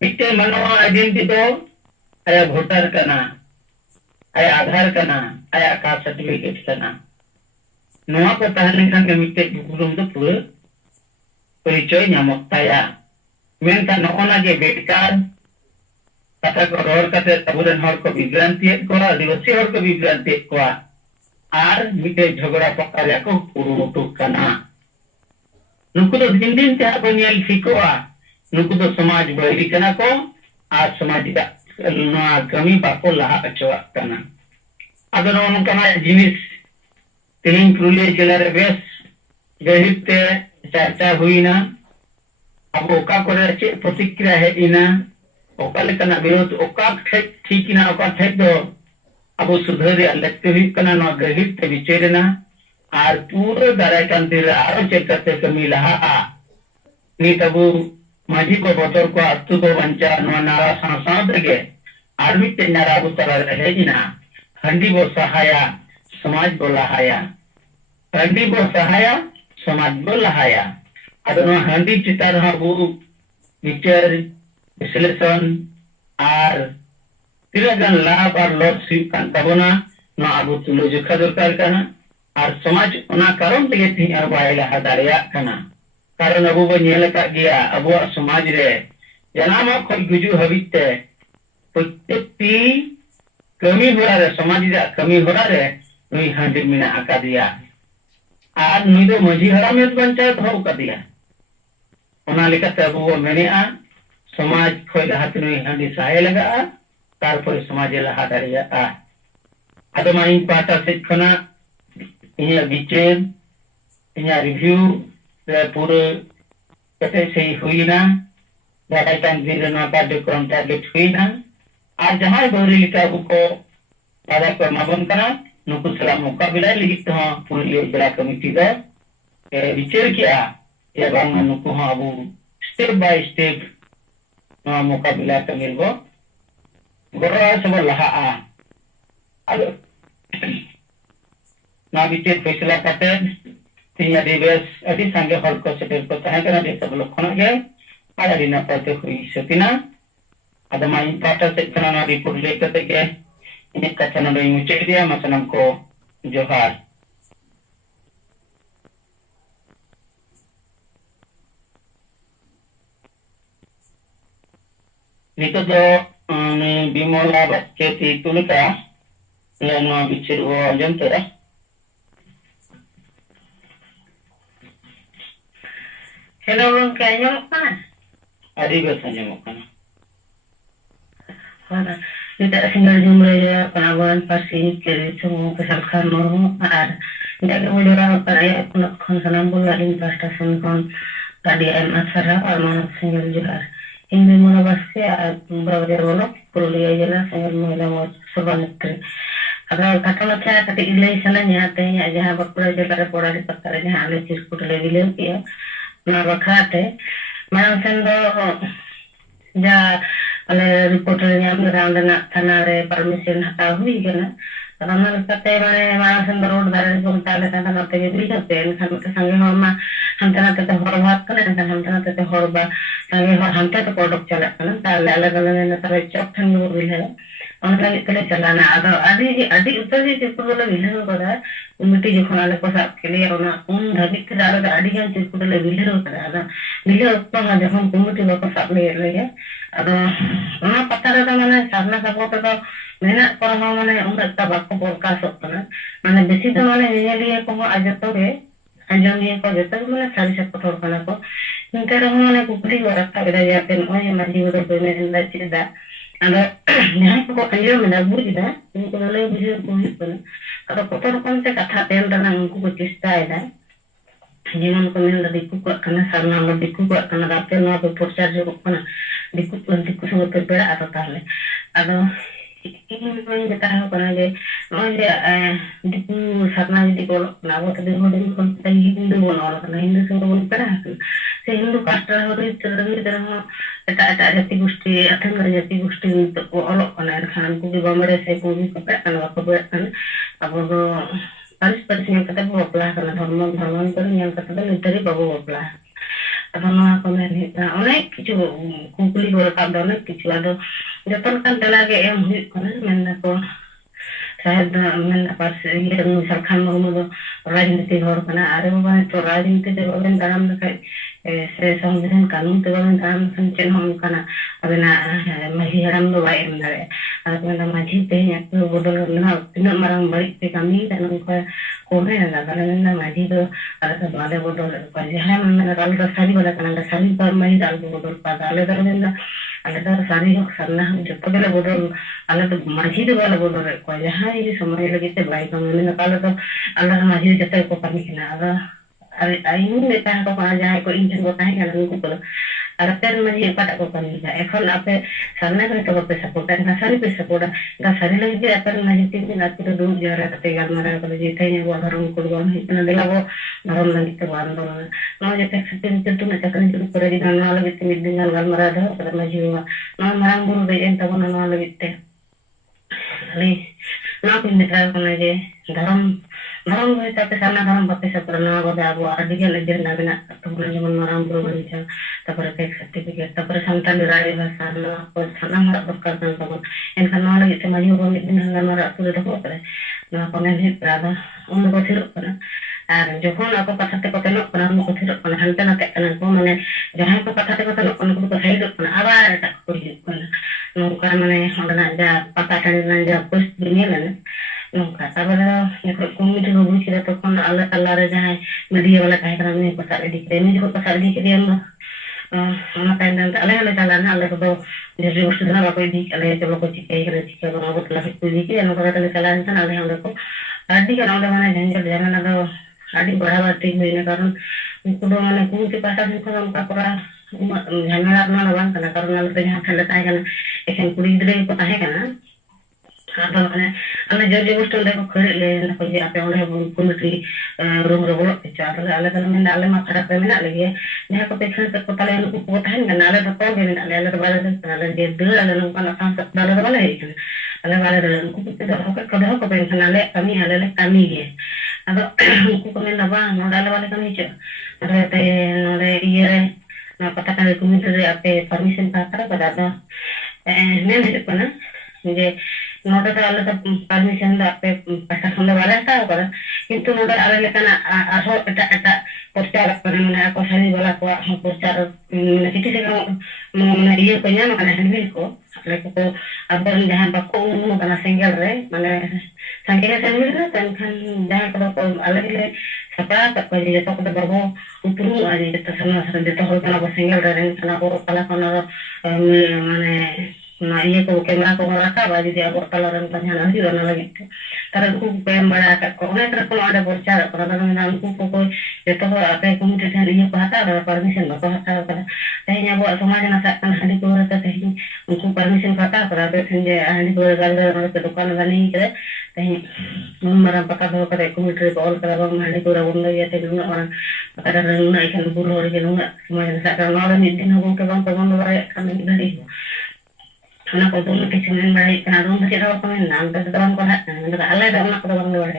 मिट्टे मनवा आइडेंटिटी तो आया वोटर करना आया आधार करना आया कास्ट सर्टिफिकेट करना नवा को तहने खान के मिट्टे गुरुम तो पूरे परिचय नामक ताया मेन का नोना के बेटकार कथा को रोड करते तबुरन हर को विभ्रांति को आदिवासी हर को विभ्रांति को आर मिटे झगड़ा पकाया को पुरुटु कना नुकु तो दिन दिन ते को नेल सिकोआ नुकु तो समाज बहिरी कना को आज समाज का ना कमी बाको लहा अचवा कना अदर नो कना जिनिस तीन पुरुलिया जिला रे बेस गहिते चर्चा हुईना अब ओका करे चे प्रतिक्रिया है इना ओका लेकना विरोध ओका ठीक ना ओका ठीक दो अब सुधर लगते हुई कना नो गहिते विचेरना आर पूरे दाराय कांतिर आरो चेकते कमी लहा आ नी तबु माजी को बतर को अतु को वंचा नो नारा सांसाद के आरमिते नारा उतरा रहे इना हंडी वो सहाया समाज को लहाया हंडी वो सहाया समाज को लहाया अदनो हंडी चितार हाबु विचार विश्लेषण आर तिरगन लाभ और लॉस सिप कान तबना नो आबु तुलो जोखा दरकार कना और समाज ओना कारण तेगे थी अब आइला हदारिया कना कारण अबु बो नेल का गया अबु समाज रे जनाम खल गुजु हबिते प्रत्येकटी कमी होरा रे समाज रे कमी होरा रे नुई हंडी मिना आका दिया आर नुई दो मजी हरा में पंचायत हो का दिया ओना लेकाते अबु बो मेनेआ समाज खोय हाथ नुई हंडी सहाय लगा तारपर समाज लहा दारिया आदो माई पाटा से खना इन्या विचेर इन्या रिव्यू रे पूरे कते से हुईना दादा कान वीरना कार्यक्रम टारगेट हुईना आज जहां बहरी लिखा को दादा को माबन करा नुकु सला मुकाबला लिखित हां पूरी बड़ा कमिटी दा विचेर किया ये बांग नुकु हां अबु स्टेप बाय स्टेप ना मुकाबला कमिलबो गोरा सब लहा आदो ना विचेर फैसला करते तीन दिवस अति संगे हल को सेटेल को तहे कना दे सब लोग खना के आला दिन पते हुई सतिना अद माई पाटा से कना रिपोर्ट लेकर के इन कथन में मुझे दिया मसनम को जोहार Nito do ni Bimola Bakti Tulika Leno Bichiru Jantara. Hello, gongke anjamok kana? Adi basa nyamuk kana. Ora, tidak singgah jumlah pengawalan pasti kiri semua kesalkan normal ada. Tidak kemudian pada untuk konsenambul lagi prestasi kon tadi asara almanak singgah juga. Ini mula pasti berbeda bolok kuliah jelas singgah mula mau sebanyak. Ada kata macam tadi ilai sana nyatanya aja bakal jaga pola di pakarnya ada cirkut lebih ya. Nah bakate mang sendo ja ale reporternya beranda tanare permission hata hui kana karena kate mane mang sendo road bare jumtale kana nate bili kate kan sange homa hantana tete horbat kana kan hantana tete horba sange hante to product chala kana tale alag alag ne tare chok thangu bile on lagi tele chalana ado adi utari cirkular bile kora umiti jokhon ale ko sab kele ona dhabit ke dalo adi gan cirkular bile kora ada bile uppa jokhon umiti ko sab le ya ado ona patara da mane sarna sabo to mena kora mane unga ta bakko podcast kana mane besi to mane niye ko ajato ge anjani ko jeta mane sari sa kotor kana ko intero mane kupri wara ta ida yaten oye mari wara to ne nda chida ada nyai ko ayo mena bujida ini ko le bujida ko hipana kalau kotor kon te katha ten dan ko cista ida जीवन को मिल दिक्कु को करना सारना हम दिक्कु को करना राते ना तो प्रचार जो करना दिक्कु संग पे बेड़ा आता ताले अदो ini memang kita harapkan aja, maksudnya diku sarna jadi kalau nawa tadi mau dari konten Hindu orang karena Hindu semua orang perah, si Hindu pastor hari terdengar terang ada jati gusti, ada nggak jati gusti untuk olok karena kan kubi bamere saya kubi kepek kan waktu kan, apa tuh paris yang kata bawa pelah karena hormon itu yang kata dari bawa pelah. Karena komen onek কিছু কুকুলি করে কাজ অনেক কিছু আদো যখন কান লাগে M হুই করে মেন ko शायद men pas ये misalkan mau राजनीति और kana are बारे तो राजनीति de बारे dalam dekat से संविधान कानून के बारे dalam संचन हम kana abena masih haram do bae mare abena masih te nya to bodol na tindak marang balik te kami dan ko ne na kana masih do ada bale bodol ko jahan na kal da sari bala kana sari par mai dal bodol pa dale darena ada sari sarna jotto gele bodol ala to masih do bala bodol ko jahan ini समय लगे थे भाई को मैंने निकाला तो अल्लाह माजी जैसे को पानी खिला अरे आयु नेता को कहा जाए को इंजन को कहे क्या लोगों को अरे तेरे में ये पता को करनी है এখন আপে সামনে করে তো पे सपोर्ट है सारी पे सपोर्ट है सारी लगे भी अपन नहीं तीन दिन आते तो दूर जा रहा था गाल मारा को जी थे वो धर्म को गन इतना दिला वो धर्म लगे तो आंदोलन ना जे टेक्स पे तो ना चक्कर जो पर जी ना लगे तीन दिन गाल मारा दो पर मैं जीवा ना मारा गुरु दे en तो ना लगे ali ना पिन ट्राई करना जे धर्म में ताते साना धर्म बाते सपरना बदा अबो आदिगे लेजर ना बिना तो जेमन माराम बुरो बनिचा तापर टेक सर्टिफिकेट तापर संतान राय भाषा ना को साना मारा दरकार kan तबन एनखान ना लगे ते माजी को मिदिन ना मारा तो दको करे ना कोने भी प्रादा उन को थिर करना আর যখন আপু কথাতে কথা লোক না আমি কথা লোক হালতে না কেন কো মানে যাহাই को কথাতে কথা লোক को কথা হিল না আবার এটা করি না নৌকা মানে হন্ডা যা পাতা টানি না যা পোস্ট দিয়ে না nungka তারপরে কমিটি রবি ছিল তখন আল্লাহ তাআলার যাহাই মিডিয়া वाला কাহে কারণ আমি কথা রেডি করে আমি যখন কথা রেডি করে আমরা ana kain dan ale ale jalan ale to jadi usul na ko di ale to ko cikai kare cikai ko ngot la ko di ke ano kata jalan kan ale hande ko adi kan ole mana jangan jalan ada adi barabar ঠিক হই না কারণ কোনো মানে কোন কি পাতা দিতে আমরা করা ঝামেলা না বান না কারণ আলো তো যাহা ঠান্ডা থাকে না এখন কুড়ি দিলে ko tahe kana ada mana ale jadi usul le ko khare le na ko je ape ole komiti room ro bolo bicara ale kan men ale makara pe mena le ya ko pekhan se ko tale ko tahen kana ale to ko men ale to bala ale je de ale no kana san bala bala he ale bala ko ko pe ale kami ge ada ko ko men ba no dale bala kami che ada te no le ire na katakan komiti re ape permission pa kara pada ada men itu kana je नोटे तो आले तो permission दा पे पता सुन वाला था होगा किंतु नोटे आले लेकिन आसो एटा प्रचार करने में ako सही वाला को प्रचार किसी से मैंने ये को ᱧᱟᱢ kana henbil ko लेकिन को अब जहां बको kana single रे माने संगे henbil ना kan जहां को अलग ले सपा को ये तो को बाबू उपरू आ ये तो sama sama तो हो kana को single रे kana को kala kana माने ना ये को कैमरा को रखा बाजी दे अब कलर रंग तanya nanti warna lagi karena aku pengen balik ko ne terus kalau ada bercara kalau dengan aku ko itu ko apa kemudian ini ko hata ada permission ko hata kada tehnya buat समाज nasakan hadi ko rata tehnya aku permission kata kada tehnya hadi ko galda ke dukan gani kira tehnya marang pakar ko kada kemudian all kada bang hadi ko rawon ya tehnya orang kada rana ikan bulu ri nuna समाज nasakan orang ini ko ke bang bang kan dari ana ko dulu kecilin baik kana dong tidak apa men nang da dalam ko hat nang ala da ana ko bang luar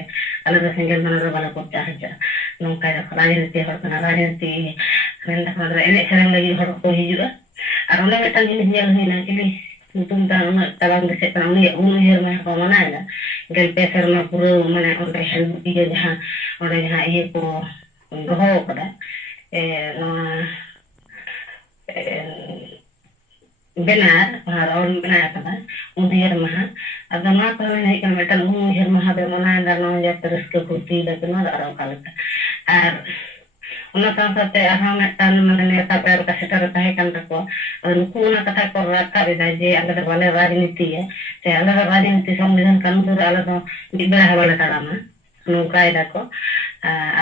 ala da single mana bala ko aja nong kaya rajiniti hor kana rajiniti men da madra ini serang lagi hor ko hijau ar ona metang ini nyel hina ini untung da ona talang de setan ni unu her ma ko mana ada gel peser ma puro mana onde hel dia jahan onde jahan ini ko roho kada no benar orang benar kan unhir maha ada ma ko ne kan metan unhir maha be mana da no ya terus ke putih da kan ada orang ar una sampai aham metan mana ta per ka setar tahe kan ko nuku una kata ko rata be da je ada wale rajniti ya te ala rajniti sambidan kan dur ala to dibera wala tarama nungka ida ko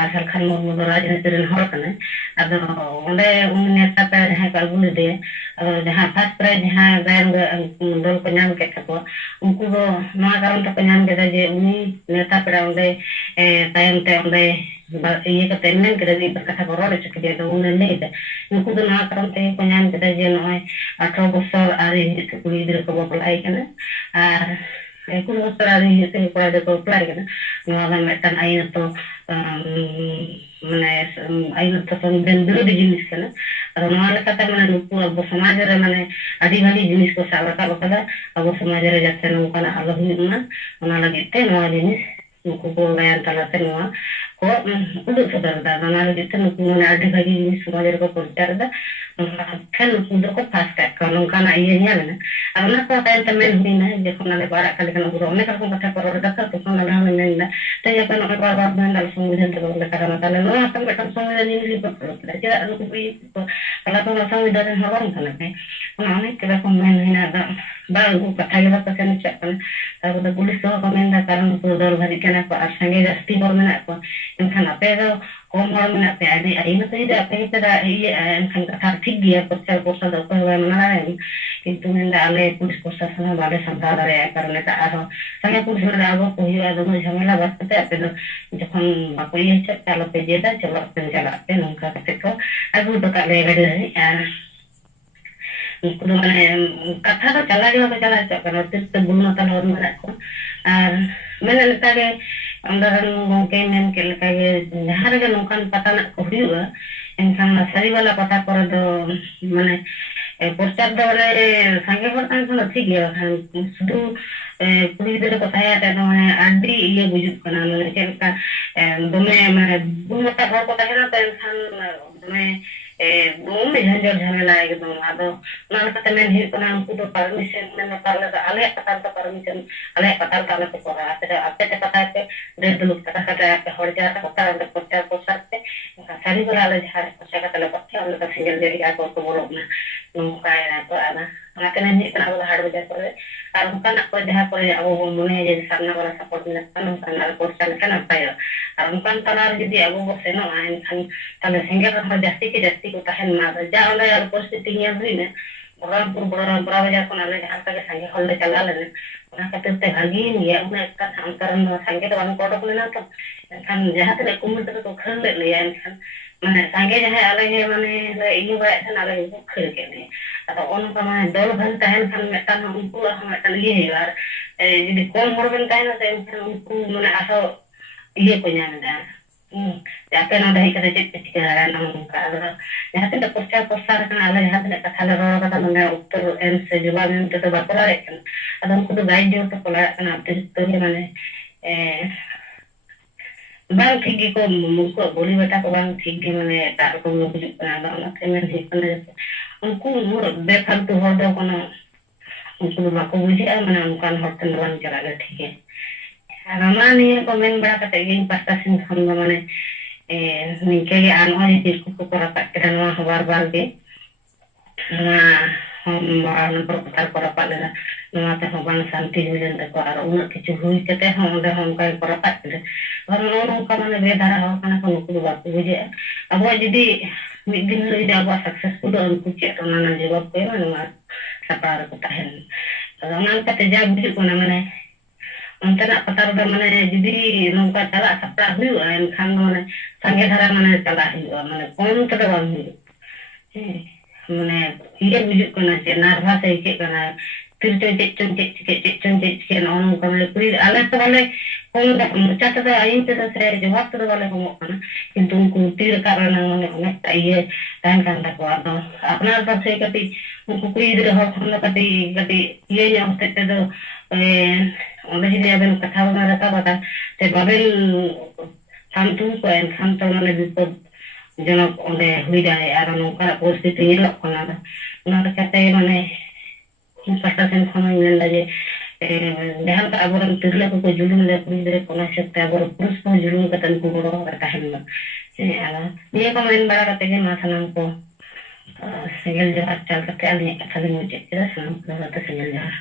asal kan mo rajniti ren hor kan ada onde unne ta per ha ka gulu de जहाँ first prize जहाँ गैर दल को नाम के थको उनको तो ना कारण तो नाम के जे उनी नेता पेड़ा उनदे टाइम ते उनदे ये का तेमन के दी कथा को रोले चुके दे तो उन्हें नहीं थे उनको तो ना कारण ते को नाम के जे नय 18 बছর आरे कुड़ी इधर को अप्लाई करना और 21 बছর आरे ते को को अप्लाई करना नवा मेटन आइन तो माने आइन तो संबंध विरोधी जिनिस करना और नवा कथा माने नुकु अब समाज रे माने आदि भाली जिनिस को सावका बकदा अब समाज रे जाते नोकना आलो हुना ओना लगे ते नवा जिनिस नुकु को गायन तलाते नवा को उदु सदर दा ओना लगे ते नुकु माने आदि भाली जिनिस समाज रे को प्रचार दा kan udah ko pas ka kalau kana iya nya na ana ko ta temen hina je ko na le bara kali kan guru ne ka ko kata ko ro da ka ko na na men na ta ya kan ko ba ba na so mi den ko le ka na ta le no ta ka so mi ni ni ko ta ja anu ko pi ko kala to na so mi den ha ron kana ke na ne ka ko men hina da ba ko ka ai ba ka kan cha kan ta ko da pulis ko ko men da karan ko dor bhari kana ko ar sange jasti bor mena ko en kana pe do como una peade ahí no te da pe da ahí en kan ka ठीक गया बच्चा को सब को मना है किंतु मैं डाले कुछ को ससना वाले संता दरे करने का आरो संगे कुछ में आगो कोई आदो झमेला बसते पे जखन बाकोई है चलो पे जेदा चलो पे चलाते नंका के को आगो तो का ले गए यार कुछ माने कथा तो चला कर तो गुण ता और मरा को और मैंने लेता के अंदर के men के लगा के जहां के नौकन पता ना को हुआ enkan sari wala kata ko do mane porchar do re sange kortan ko thik ya kan sudu puri de ko thaya ta mane adi iye bujut kana mane kelka dome mane bumata ko ta hena ta enkan dome dome janjar jhamela ekdom ado na kata men hi kana unku to permission men parle ta ale kata ta permission ale kata ta le ko ra ate kata te de dulu kata hor ja kata de porchar ko sakte sari wala ale jhar ko kata le pakke ale ta single jadi ko ko bolok na nungka na to ana ana kana ni kana wala hard ja ko ar bukan ko jaha ko abo mone je sarna wala support na kan kana porchar kana payo ar bukan tanar jadi abo ko seno ain kan tale single ha jasti ko tahen na ja ole ar positi nya huina orang berapa jam pun ada yang tak sange kalau jalan le orang kata te lagi ni ya una kan angkaran sange to orang kodok le na to kan jahat le kumul to khel le ya kan mane sange jahat ale he mane le ini ba kan ale ko khel ke ne atau on ka mane dol bhan tahen kan metan unku metan liye ar jadi kom hor ben tahen te unku mane aso iye ko nyam da Apa yang ada kita cek cikiran nongka ada jahar tidak percaya kan ada jahar tidak kata ada kata mana uktur sejumlah itu tu bapak kan ada untuk tu gaji untuk pola kan ada tu mana bang tinggi ko muka boleh beta ko bang tinggi mana tak ko bujuk kan ada orang kemen hipan उनको बेफालतू हो तो कोनो उनको बाको बुझे mana उनकान hotel बन चला गया ठीक है रामानी कमेंट बड़ा कते गिन पास्ता सिन खन माने निके के आनो जिस को करा पाके नवा बार के ना हम आन पर पतार करा पाले नवा ते हम शांति हो जन को आर उन किछु हुई कते हम दे हम का करा पाके और नो का माने बेधारा हो kana को को बाको बुझे अब जदी mid din lo ida ba successful on ku cek na jawab ko na sapar ko tahen nang kate jab bi ko na mane antara patar da mane jidi nongka chala sapra hu en khan mane sange dhara mane chala hu mane kon kada bang mane iya bujuk ko na che narva se ke kana फिर check non कमले पूरी अलग तो वाले कौन चाहते थे आई तो से जवाब तो वाले को मौका किंतु उनको तीर कारण उन्होंने ये टाइम का तक वाला अपना तब से कभी उनको कोई इधर हो हम कभी कभी ये जो होते थे तो उन्हें ही दिया बिन कथा बना रखा बता ते बाबेल संतु को इन संतु ने भी तो जनक उन्हें हुई जाए यार उनका परिस्थिति ये लोग करना था उन्होंने कहते हैं मैंने पास्ता सेन समय मिल लगे जहां का अगर तिरले को जुलूम ले पुरे कोना सकते अगर पुरुष को जुलूम का तन को बड़ो रहता है ना ये को मेन बड़ा करते के मासनम को सिंगल जहाज चल सकते हैं ये कथा भी मुझे इधर सनम तो सिंगल जहाज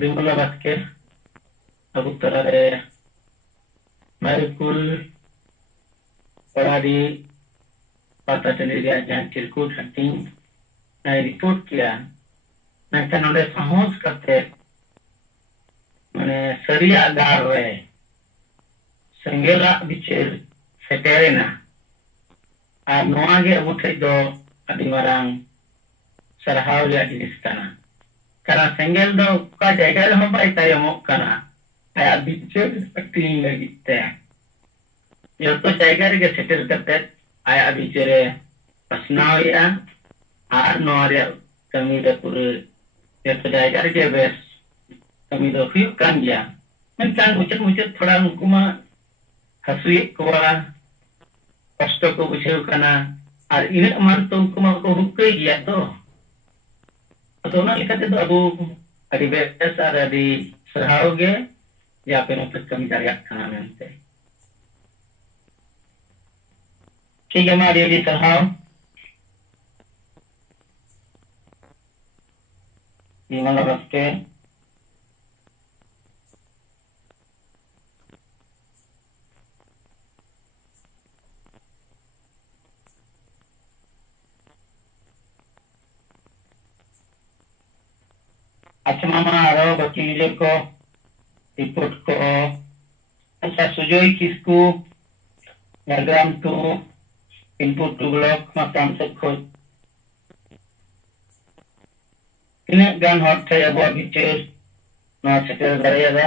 बिल्कुल बात के अब तरह रे मेरे कुल पढ़ाई पता चले गया जहाँ चिरकुट हट्टी मैं रिपोर्ट किया मैं नोड़े समोस करते मैंने सरिया गार रे संगेला बिचेर सेटेरेना आ नोआगे मुठे दो अदिमारांग सरहाव या जिनिस कना करा संगेल दो का जगह रे हम बाई तायमो कना आया बिचेर पट्टी लगिते यो तो जगह रे सेटेर करते आया बिचरे पसनाव या आर नोरिया कमी द पूरे ये तो जायगा रे बेस कमी द फिर कान गया मैं चांग मुझे थोड़ा हुकुमा हसुई कोरा कष्ट को बुझे कना और इन मान तो हुकुमा को हुक्के गया तो ना लिखते तो अबू अभी बेस और अभी सरहाओगे या पे नो तक कमी जारिया खाना में से ठीक है हमारी ये सरहाओ ये वाला रखते अच्छा मामा आरो बच्ची को रिपोर्ट को अच्छा सुजोई किसको डायग्राम तो इनपुट टू ब्लॉक मात्राम से खोज इन्हें गान हॉट थे अब अभी चेर ना सेटेल करेगा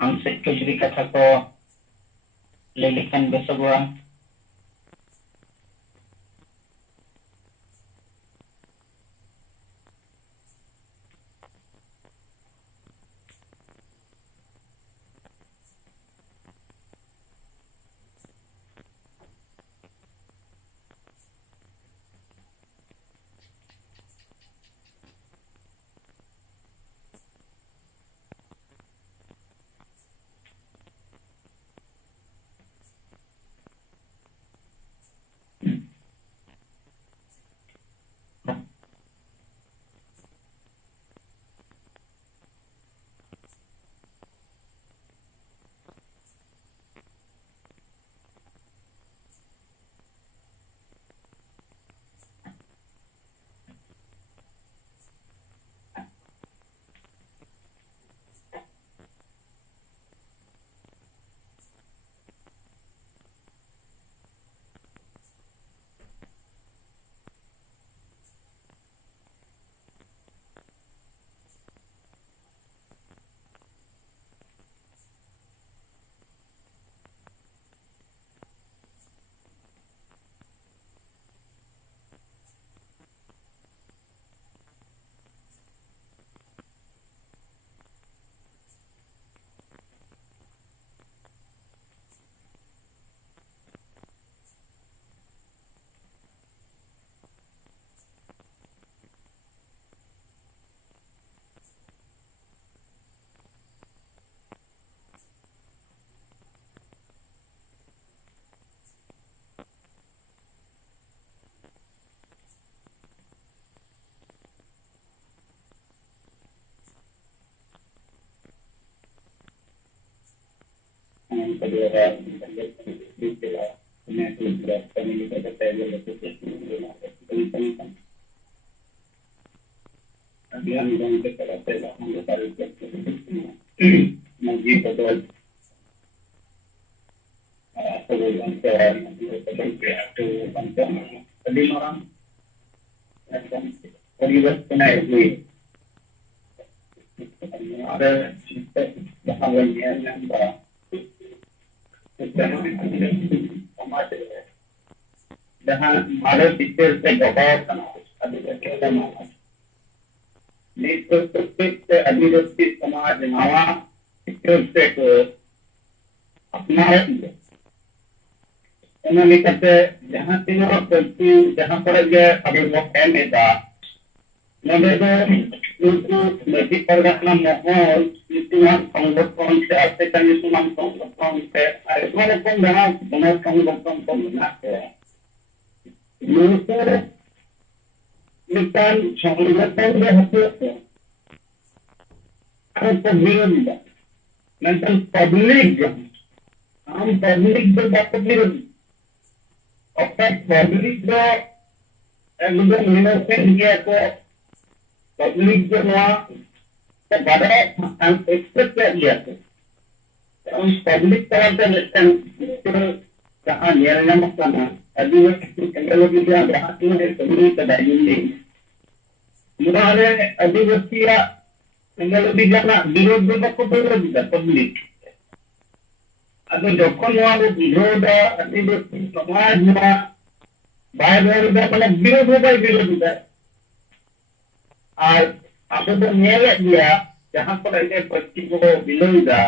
हमसे कुछ भी कथा को ले लिखन बेसगुआ परिवर्तन हुई जहाँ हमारे पिक्चर से दबाव आदिवासी समाज नवा पिक्चर से अपना लेकर जहाँ तीनों जहाँ पर अभी वो फैमेदा नोडे नदी परगना मोहन नीतिमान संगठन से आते कहीं सुनाम संगठन से ऐसा को जहाँ बना संगठन को बनाते हैं यूसर निकाल संगठन में होते हैं और विरोध नंतर पब्लिक हम पब्लिक जो बात विरोध और पब्लिक जो एकदम इनोसेंट किया को पब्लिक जो वहाँ तो बड़ा एक्सपेक्ट कर लिया थे उस पब्लिक तरह से लेकिन कहाँ निर्णय मत करना आदिवासी टेक्नोलॉजी का जहाँ तुमने कम्युनिटी का डायनिंग मुरारे आदिवासी या टेक्नोलॉजी जाना विरोध में को विरोध का पब्लिक अगर जोखन वहाँ वो विरोध आदिवासी समाज में बाहर मतलब विरोध होगा विरोध और आपको तो न्याय दिया जहाँ पर ऐसे बच्ची को विलोदा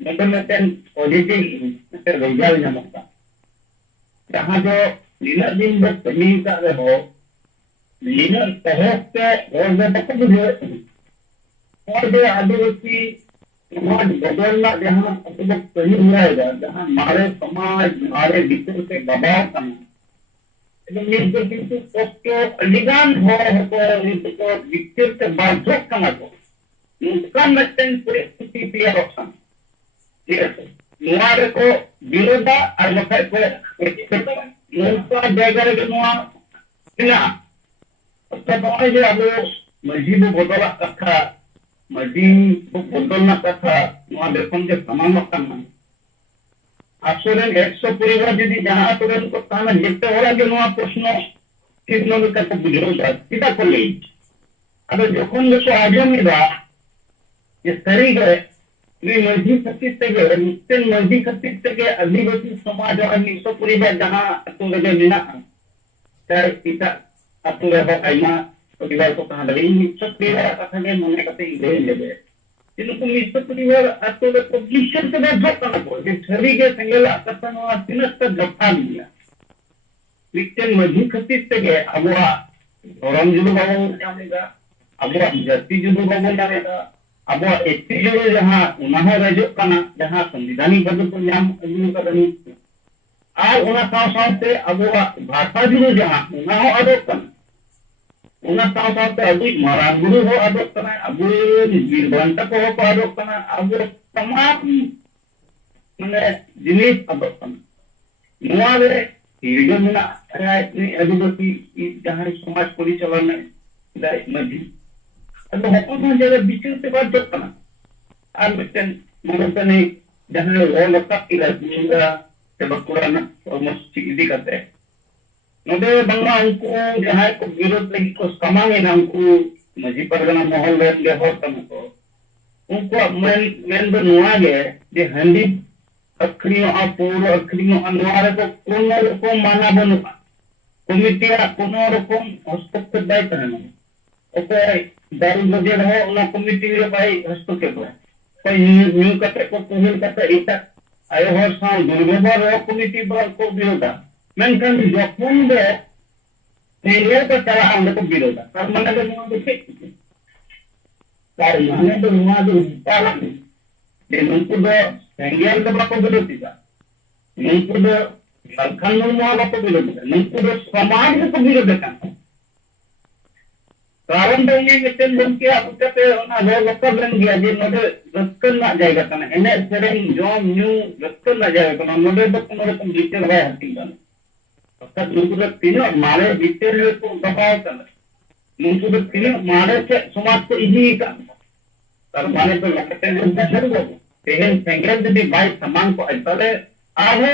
मतलब पॉजिटिव रिजल्ट जमता जहाँ जो लीला दिन जो कमी कर रहे हो लीला सहयोग के और जो तक बुझे और जो आदिवासी समाज बदलना जहाँ तो कहीं रहेगा जहाँ हमारे समाज हमारे विचार से दबाव करना अधिकांश हो विकसित से बाध्यक समझो उसका नचन परिस्थिति क्लियर ऑप्शन नुआरे को विरोधा और मखर को उनका जगह के नुआ किना उसका बारे जो अब मस्जिद बदला कथा मस्जिद बदलना कथा नुआ देखो जो समान करना आसुरन 100 परिवार यदि जहाँ आसुरन को ताना जितने हो रहा जो नुआ प्रश्न कितनों में करते बुझेगा कितना कर ले अगर जोखन जो आजम में दा ये सही है ये मस्जिद सत्य से के नित्य मस्जिद सत्य से के आदिवासी समाज और 100 परिवार जहाँ आसुरन जो मिला चाहे पिता आसुरन हो आइमा परिवार को कहाँ लगे 100 परिवार कथा में मने करते इधर ले इनको मिस्टर परिवार आतो द पब्लिशर के बाद जोता ना बोल छवि के सिंगल कथन और तिनस्त गप्पा लिया विक्टन मजी खतित के अबुआ औरंग जुदु बाबू जानेगा अबुआ जति जुदु बाबू जानेगा अबुआ एत्ती जुदु जहां उन्हां रजो कना जहां संविधानिक बदल को नाम अजू करनी और उना साथ से अबुआ भाषा जुदु जहां उन्हां अदो कना उना साथ अभी महाराज गुरु हो आदोक करना अबू वीरवंत को हो आदोक करना अबू तमाम मैंने जिनिस आदोक करना नुआरे हिरजन ना इतनी आदिवासी जहाँ समाज परिचालन दाय मजी अब हम जगह बिचल से बात जोक करना और मिशन मनुष्य ने जहाँ वो लगता कि राजनीतिका से बकुड़ा ना और मस्ती इदी करते हैं नोडे बंगा उनको जहाँ को विरोध लगी को समांगे ना उनको मजी परगना मोहल रेट ले हो तम को उनको मेन दो नुआ गए जे हंडी अखरियों आ पूर्व अखरियों अनुवारे को कोनो रकम माना बनु कमिटिया कोनो रकम हस्तक्षेप दाय करना ओके दारू बजे रहो ना कमिटी रे भाई हस्तक्षेप कोई न्यू कते को कोहिल कते इता आयो हो सा दुर्व्यवहार रो कमिटी पर को विरोधा मेंकन जोखन दे तेरे को चला हम को विरोध पर मन के नुआ देखे पर माने तो नुआ दो पालन दे नुको दो संज्ञान का को विरोध दिया नुको दो सरकार नुआ को विरोध दिया नुको दो समाज को विरोध करता कारण तो ये मिशन गमके अब कते ओना रो लोकल रन गया जे नोडे रस्कन ना जाएगा कना एने सेरेन जोम न्यू रस्कन ना जाएगा कना नोडे तो कोनो रकम डिटेल बाय हती कना तो नुकुरे तीन मारे डिटेल को दबाव कना नुकुरे तीन मारे से समाज को इजी का तर माने तो लगते हैं शुरू को तेहन सेंगल जदी बाय समान को अतरे आहो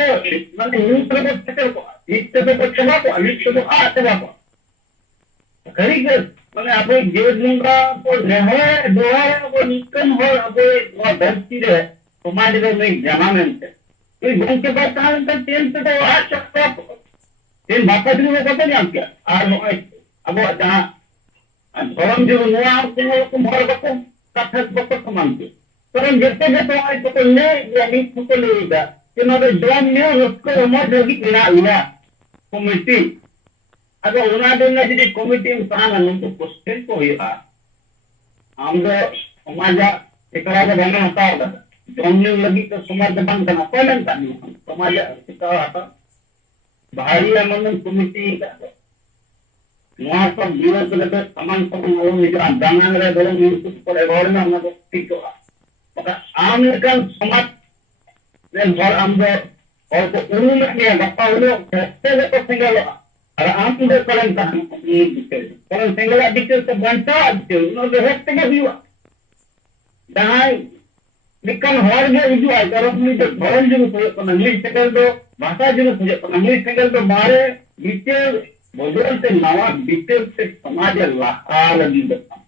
माने न्यूज रे सेटल को इत्ते तो चला को अलिट तो आ चला को करी के माने आप जीवन मुंगा को रहे दोहा को निकन हो अब वो धरती रे समाज रे नहीं जमानते ये गुण के बाद कहां तक तेल से तो आ सकता तेल बापा दिन में पता नहीं आप क्या आ नो अब जहां धर्म जो नया को मोर बको कथा बको समानते परम जते जते आए तो ले या नहीं को लेगा कि नोडे जोम न्यू उसको मत लगी ना लिया कमिटी अगर उना दिन में जदी कमिटी में कहां न तो क्वेश्चन को हुआ हम तो समाज एकरा के बने होता होगा जोम न्यू लगी तो समाज बंद करना पहले था समाज का आता भारी अमन कमिटी का नया सब जीवन से लेकर समान सब वो निकला दांगा रे दोनों न्यूज पर एवॉर्ड में हम लोग ठीक हुआ मगर आम लेकर समाज ने भर हम और तो उन्होंने में किया गप्पा लोग कैसे ले तो सिंगल और आम तो करें था पर सिंगल डिटेल से बनता डिटेल उन्होंने हेक्ट के हुआ जहां निकल हर में इजू आई करो में तो भरन जो तो न्यूज सिंगल तो भाषा जो तो न्यूज सिंगल तो मारे डिटेल बदल से नवा डिटेल से समाज लाखा लगी देता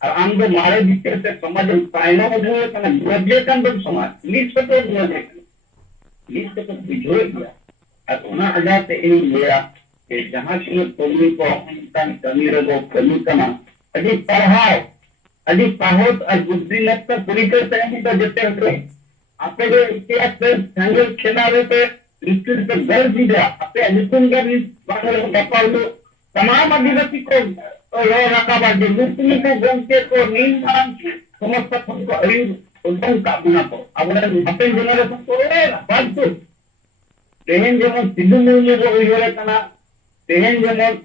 और आम तो मारे डिटेल से समाज कायनो जो है ग्रेजुएशन तो समाज नीच तो ग्रेजुएशन नीच तो बिजोड़ गया और उन्हें आजाद से इन लिया कि जहां से कमी को इंसान कमी रहो कमी कमा अधिक पढ़ाओ अधिक पाहोत और बुद्धि लगता पूरी कर सकेंगे तो जितने होते आपके जो इतिहास से संघर्ष खेलावे पे इंस्टीट्यूट पे घर भी दिया आपके अनुकूल का भी बाहर बप्पा लो तमाम आदिवासी को लो रखा बाजी मुस्लिम को गंके को नीलमान समस्त को अरिव उद्दम का बुना को अब अपने जनरेशन को बात तो तेहन जेमन सिद्धू मुर्मू को उयरे कना तेहन जेमन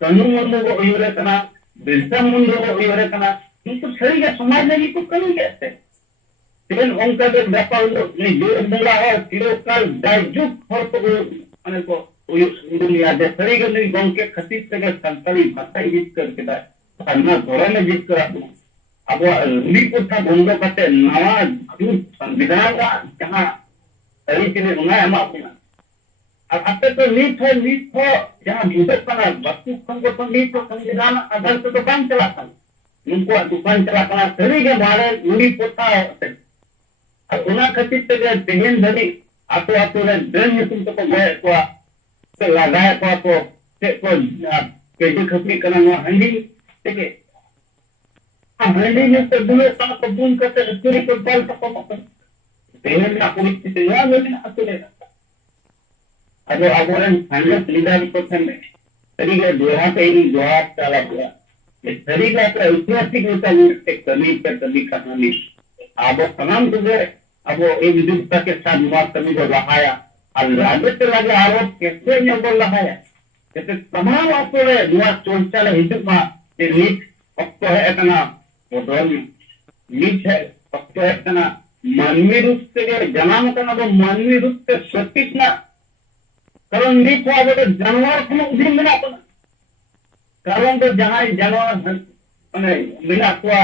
कन्नू मुर्मू को उयरे कना बिरसा मुंडा को उयरे कना इनको सही का समाज ने को कमी कैसे तेहन उनका जो व्यापार नहीं जो मुंगा है चिरकाल दायजुक हर को माने को दुनिया दे सही का नहीं गंके खतीस से संताली भाषा जीत करके दा अन्ना धोरा में जीत कर अब रिपोर्ट था बंद करते नवा जो संविधान का जहां सही के लिए उन्हें हम अपना अब अब तो नीट हो जहां विधक का वस्तु को नीट तो संविधान आधार से दुकान चलाता उनको दुकान चलाता सही के बारे रिपोर्ट था और उन्हें खतीस से तेहन धरी आतो आतो रे दिन में तुम तो गए को लगाए को केजी खपी करना हंडी ठीक है हंडी में तो दुनिया का कबूल करते चोरी को पाल को तेहन का परिस्थिति ना लेकिन अतुले अब अगोरन फाइनल लीडर को संगे तरीके दोहा पे ही दोहा चला गया ये तरीका का ऐतिहासिक होता है एक कमी कहानी अब तमाम तुझे अब वो एक विद्युत के साथ विवाद कमी को लगाया और राजस्व लगे आरोप कैसे ने बोल लगाया जैसे तमाम आपको विवाद चोरचाल हिंदू में ये नीच पक्को है इतना वो नीच है पक्को है इतना मानवीय रूप से जनाम करना तो मानवीय रूप से सटीक ना कारण नीच हुआ तो जानवर को उधर मिला तो कारण तो जहां जानवर मिला हुआ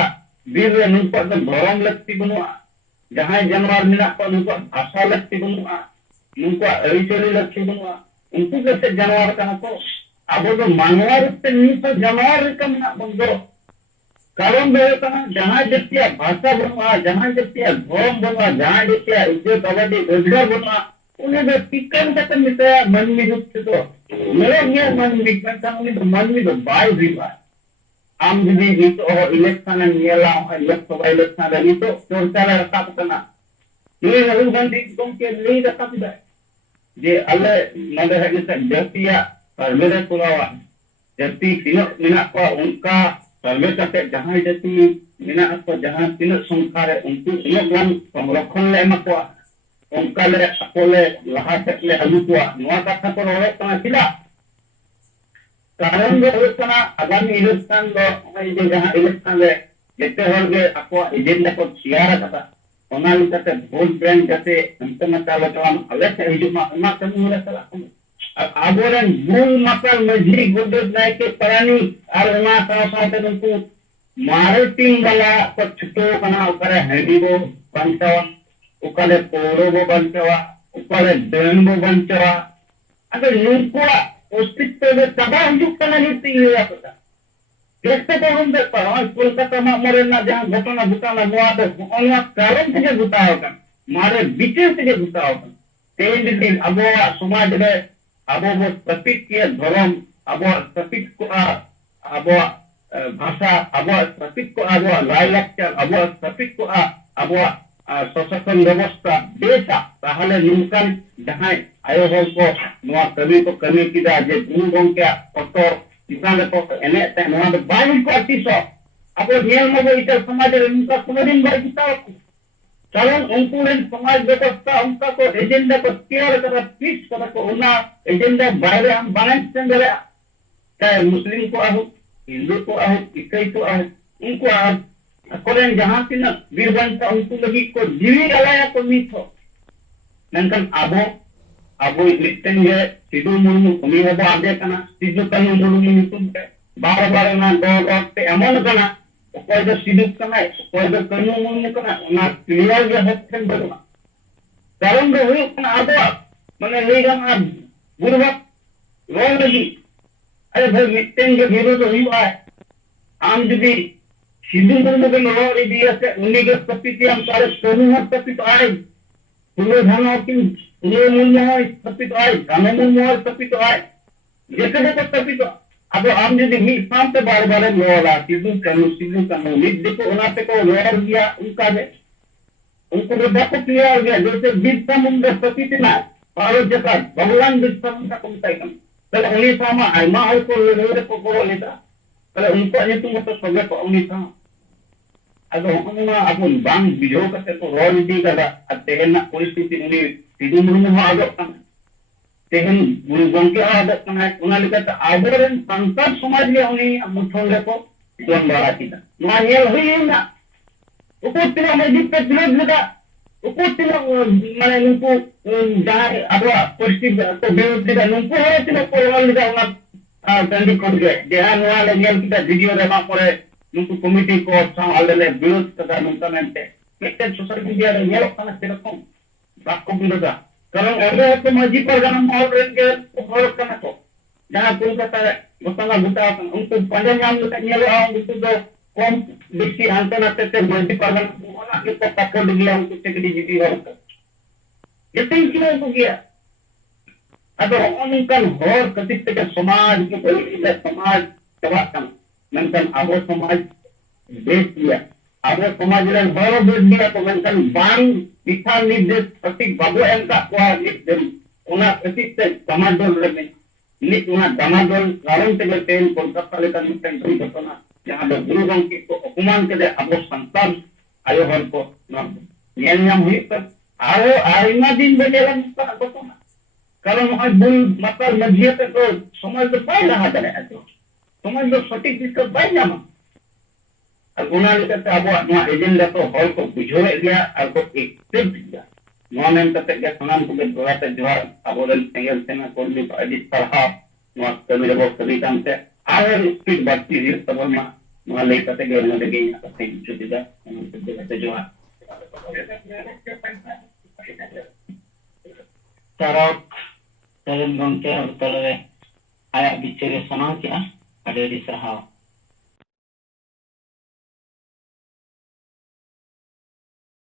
वीर नुको तो धर्म लगती बनुआ जहां जानवर मिला को नुको भाषा लगती बनुआ नुको अरिचरी लगती बनुआ उनको कैसे जानवर का को अब तो मानव रूप से नीच जानवर कम ना बंदो कारण बेटा जहां जतिया भाषा बनुआ जहां जतिया धर्म बनुआ जहां जतिया इज्जत अवधि रोजगार बनुआ उन्हें जो टिकन तक मिलता है मन में रूप से तो मेरे ये मन में करता हूँ तो मन में तो बाय भी बाय आम जी जी तो इलेक्शन नियला इलेक्शन रही तो चोरचाला रखा पतना ये राहुल गांधी तुम के नहीं रखा पता जे अल्ले नंदे है जैसे जतिया परमेरे पुरावा जति तीनों मिना को उनका परमे करते जहां जति मिना को जहां तीनों संख्या है उनको तीनों गान संरक्षण ले मको उनका ले अकोले लहा तक ले अनु को नवा कथा को रोए तना किला कारण दो हुई कना आगामी इलेक्शन दो जे जहां इलेक्शन रे जते हर के आपको एजेंडा को शेयर करा ओना लेकाते वोट बैंक जाते अंत में ताला तमाम अलग से हिजुमा ओना कमी होला सला आबोरन मूल मसल मझी गुडद नाय के परानी आर ओना साथे उनको मार्केटिंग वाला को छुटो कना ओकरे हेडीबो पंचावा ओकरे पोरोबो पंचावा ओकरे डेनबो पंचावा अगर नुकुआ अस्तित्व में तबाह हिजुक कना नीति हुआ पता कैसे तो हम देखता हूँ कोलकाता में मरे ना जहाँ घटना घुटाना हुआ तो उनका कारण से घुटा होगा मारे बीचे से घुटा होगा तेज दिन अब समाज में अब वो प्रतीक के धर्म अब प्रतीक को अब भाषा अब प्रतीक को अब लाइ लाक्चर अब प्रतीक को अब सशक्ति व्यवस्था देशा ताहले नुकसान जहाँ आयो हल को नुआ कमी को कमी किदा जे गुरु गंके फोटो किसान को एने ते नुआ दो बाई को अतिसो अब नियम में इतर समाज रे उनका समाधीन बाई किता कारण उनको समाज व्यवस्था उनका को एजेंडा को केयर कर पीस कर को उना एजेंडा बाहर हम बनाए चंदरे चाहे मुस्लिम को आहो हिंदू को आहो इसाई को आहो उनको अकोलेन जहां तीना वीरवंता उनको लगी को जीवी गलाया को मीठो नंकन आबो लिखतें गे सिदु मुर्मू उनी हबो आदे कना सिदु कानू मुर्मू नुतुम पे बार बार ना दो पे अमन कना कोई दो सिदु कना कोई दो कानू मुर्मू कना ना क्लियर गे हथन बदमा कारण दो हुई कना आबो माने लेगा ना बुरवा रोल लगी अरे भाई लिखतें गे हीरो तो ही है आम जदी सिदु मुर्मू के रो दिया से उन्हीं के प्रति हम सारे समूह प्रति तो आए पूरे धन की पूरे मूल्य स्थापित आए धन मूल्य स्थापित आए जैसे देखो स्थापित अब हम यदि मिल शाम पे बार बार लोला सिद्धू कनु मिल देखो उना पे को लोर दिया उनका दे उनको तो बहुत क्लियर हो गया जैसे विश्व मुंडा स्थापित ना और जैसा भगवान विश्व मुंडा कम कम पहले उन्हीं सामा आइमा हो को लोरे को को लेता पहले उनको ये तुम तो सब को उन्हीं सामा अगर हम अपन बांग बिजो करते तो रोल दी करा अतेहना परिस्थिति उन्हीं सिद्धू मुर्मू आदो कना तेहन गुरु गंके आदो कना उना लेकर आबोरन संसार समाज में उन्हीं मुठों लेको जोन बारा किदा मा येल हुई ना उको तिना मस्जिद पे विरोध लगा उको तिना माने नुको जहां आबो परिस्थिति तो विरोध लगा नुको है तिना कोरल लगा उना कंडी कोड गए जहां नुआ लेगेल किदा वीडियो रे मा परे नुको कमिटी को सामने ले विरोध कदा नुका मेंटे मिटन सोशल मीडिया रे येलो कना सेरकम बाको बिरोधा कारण एबे तो मजी पर गना मॉल रेन के और कना तो जहां कोलकाता गोतना गुटा उनको पंजा नाम लगा येलो आ उनको तो कम बेसी अंतना ते मजी पर गना ओना के तो पकड़ दिया उनको टिकड़ी जीती हो जैसे ही क्यों हो गया अब उनका और कतित के समाज के कोई समाज तबाकम नंतन आबो समाज देश दिया अब समाज रे बड़ो देश दिया तो नंतन बांग दिशा निर्देश प्रतीक बाबू एंका को निर्देश उना प्रतीक से समाज दल रे निक उना दमादल कारण ते तेल कोलकाता ले तन टेंशन घटना जहां दो गुरु गंके को अपमान के अब संतान आयो हर को नेल नाम हुई तो आरो आइना दिन बेजेला मुक्ता घटना कारण हय बुल मतलब मध्य पे तो समाज तो पाई रहा है तो समाज तो सटीक दिशा पाई जामा गुना लेकर अब एजेंडा तो हल को बुझे गया और को एक्सेप्ट किया नॉन एम तक के सनाम को दोराते जोहार अबोदन सेंगल सेना कोली अजित पढ़ा नॉ कमी रे कभी काम से आर स्पीड बढ़ती है तब में नॉ लेकर के गेल में लगी से जुदा से जोहार तरक तरन गंके और तलरे आया बिचरे सना क्या अडेरी सहाव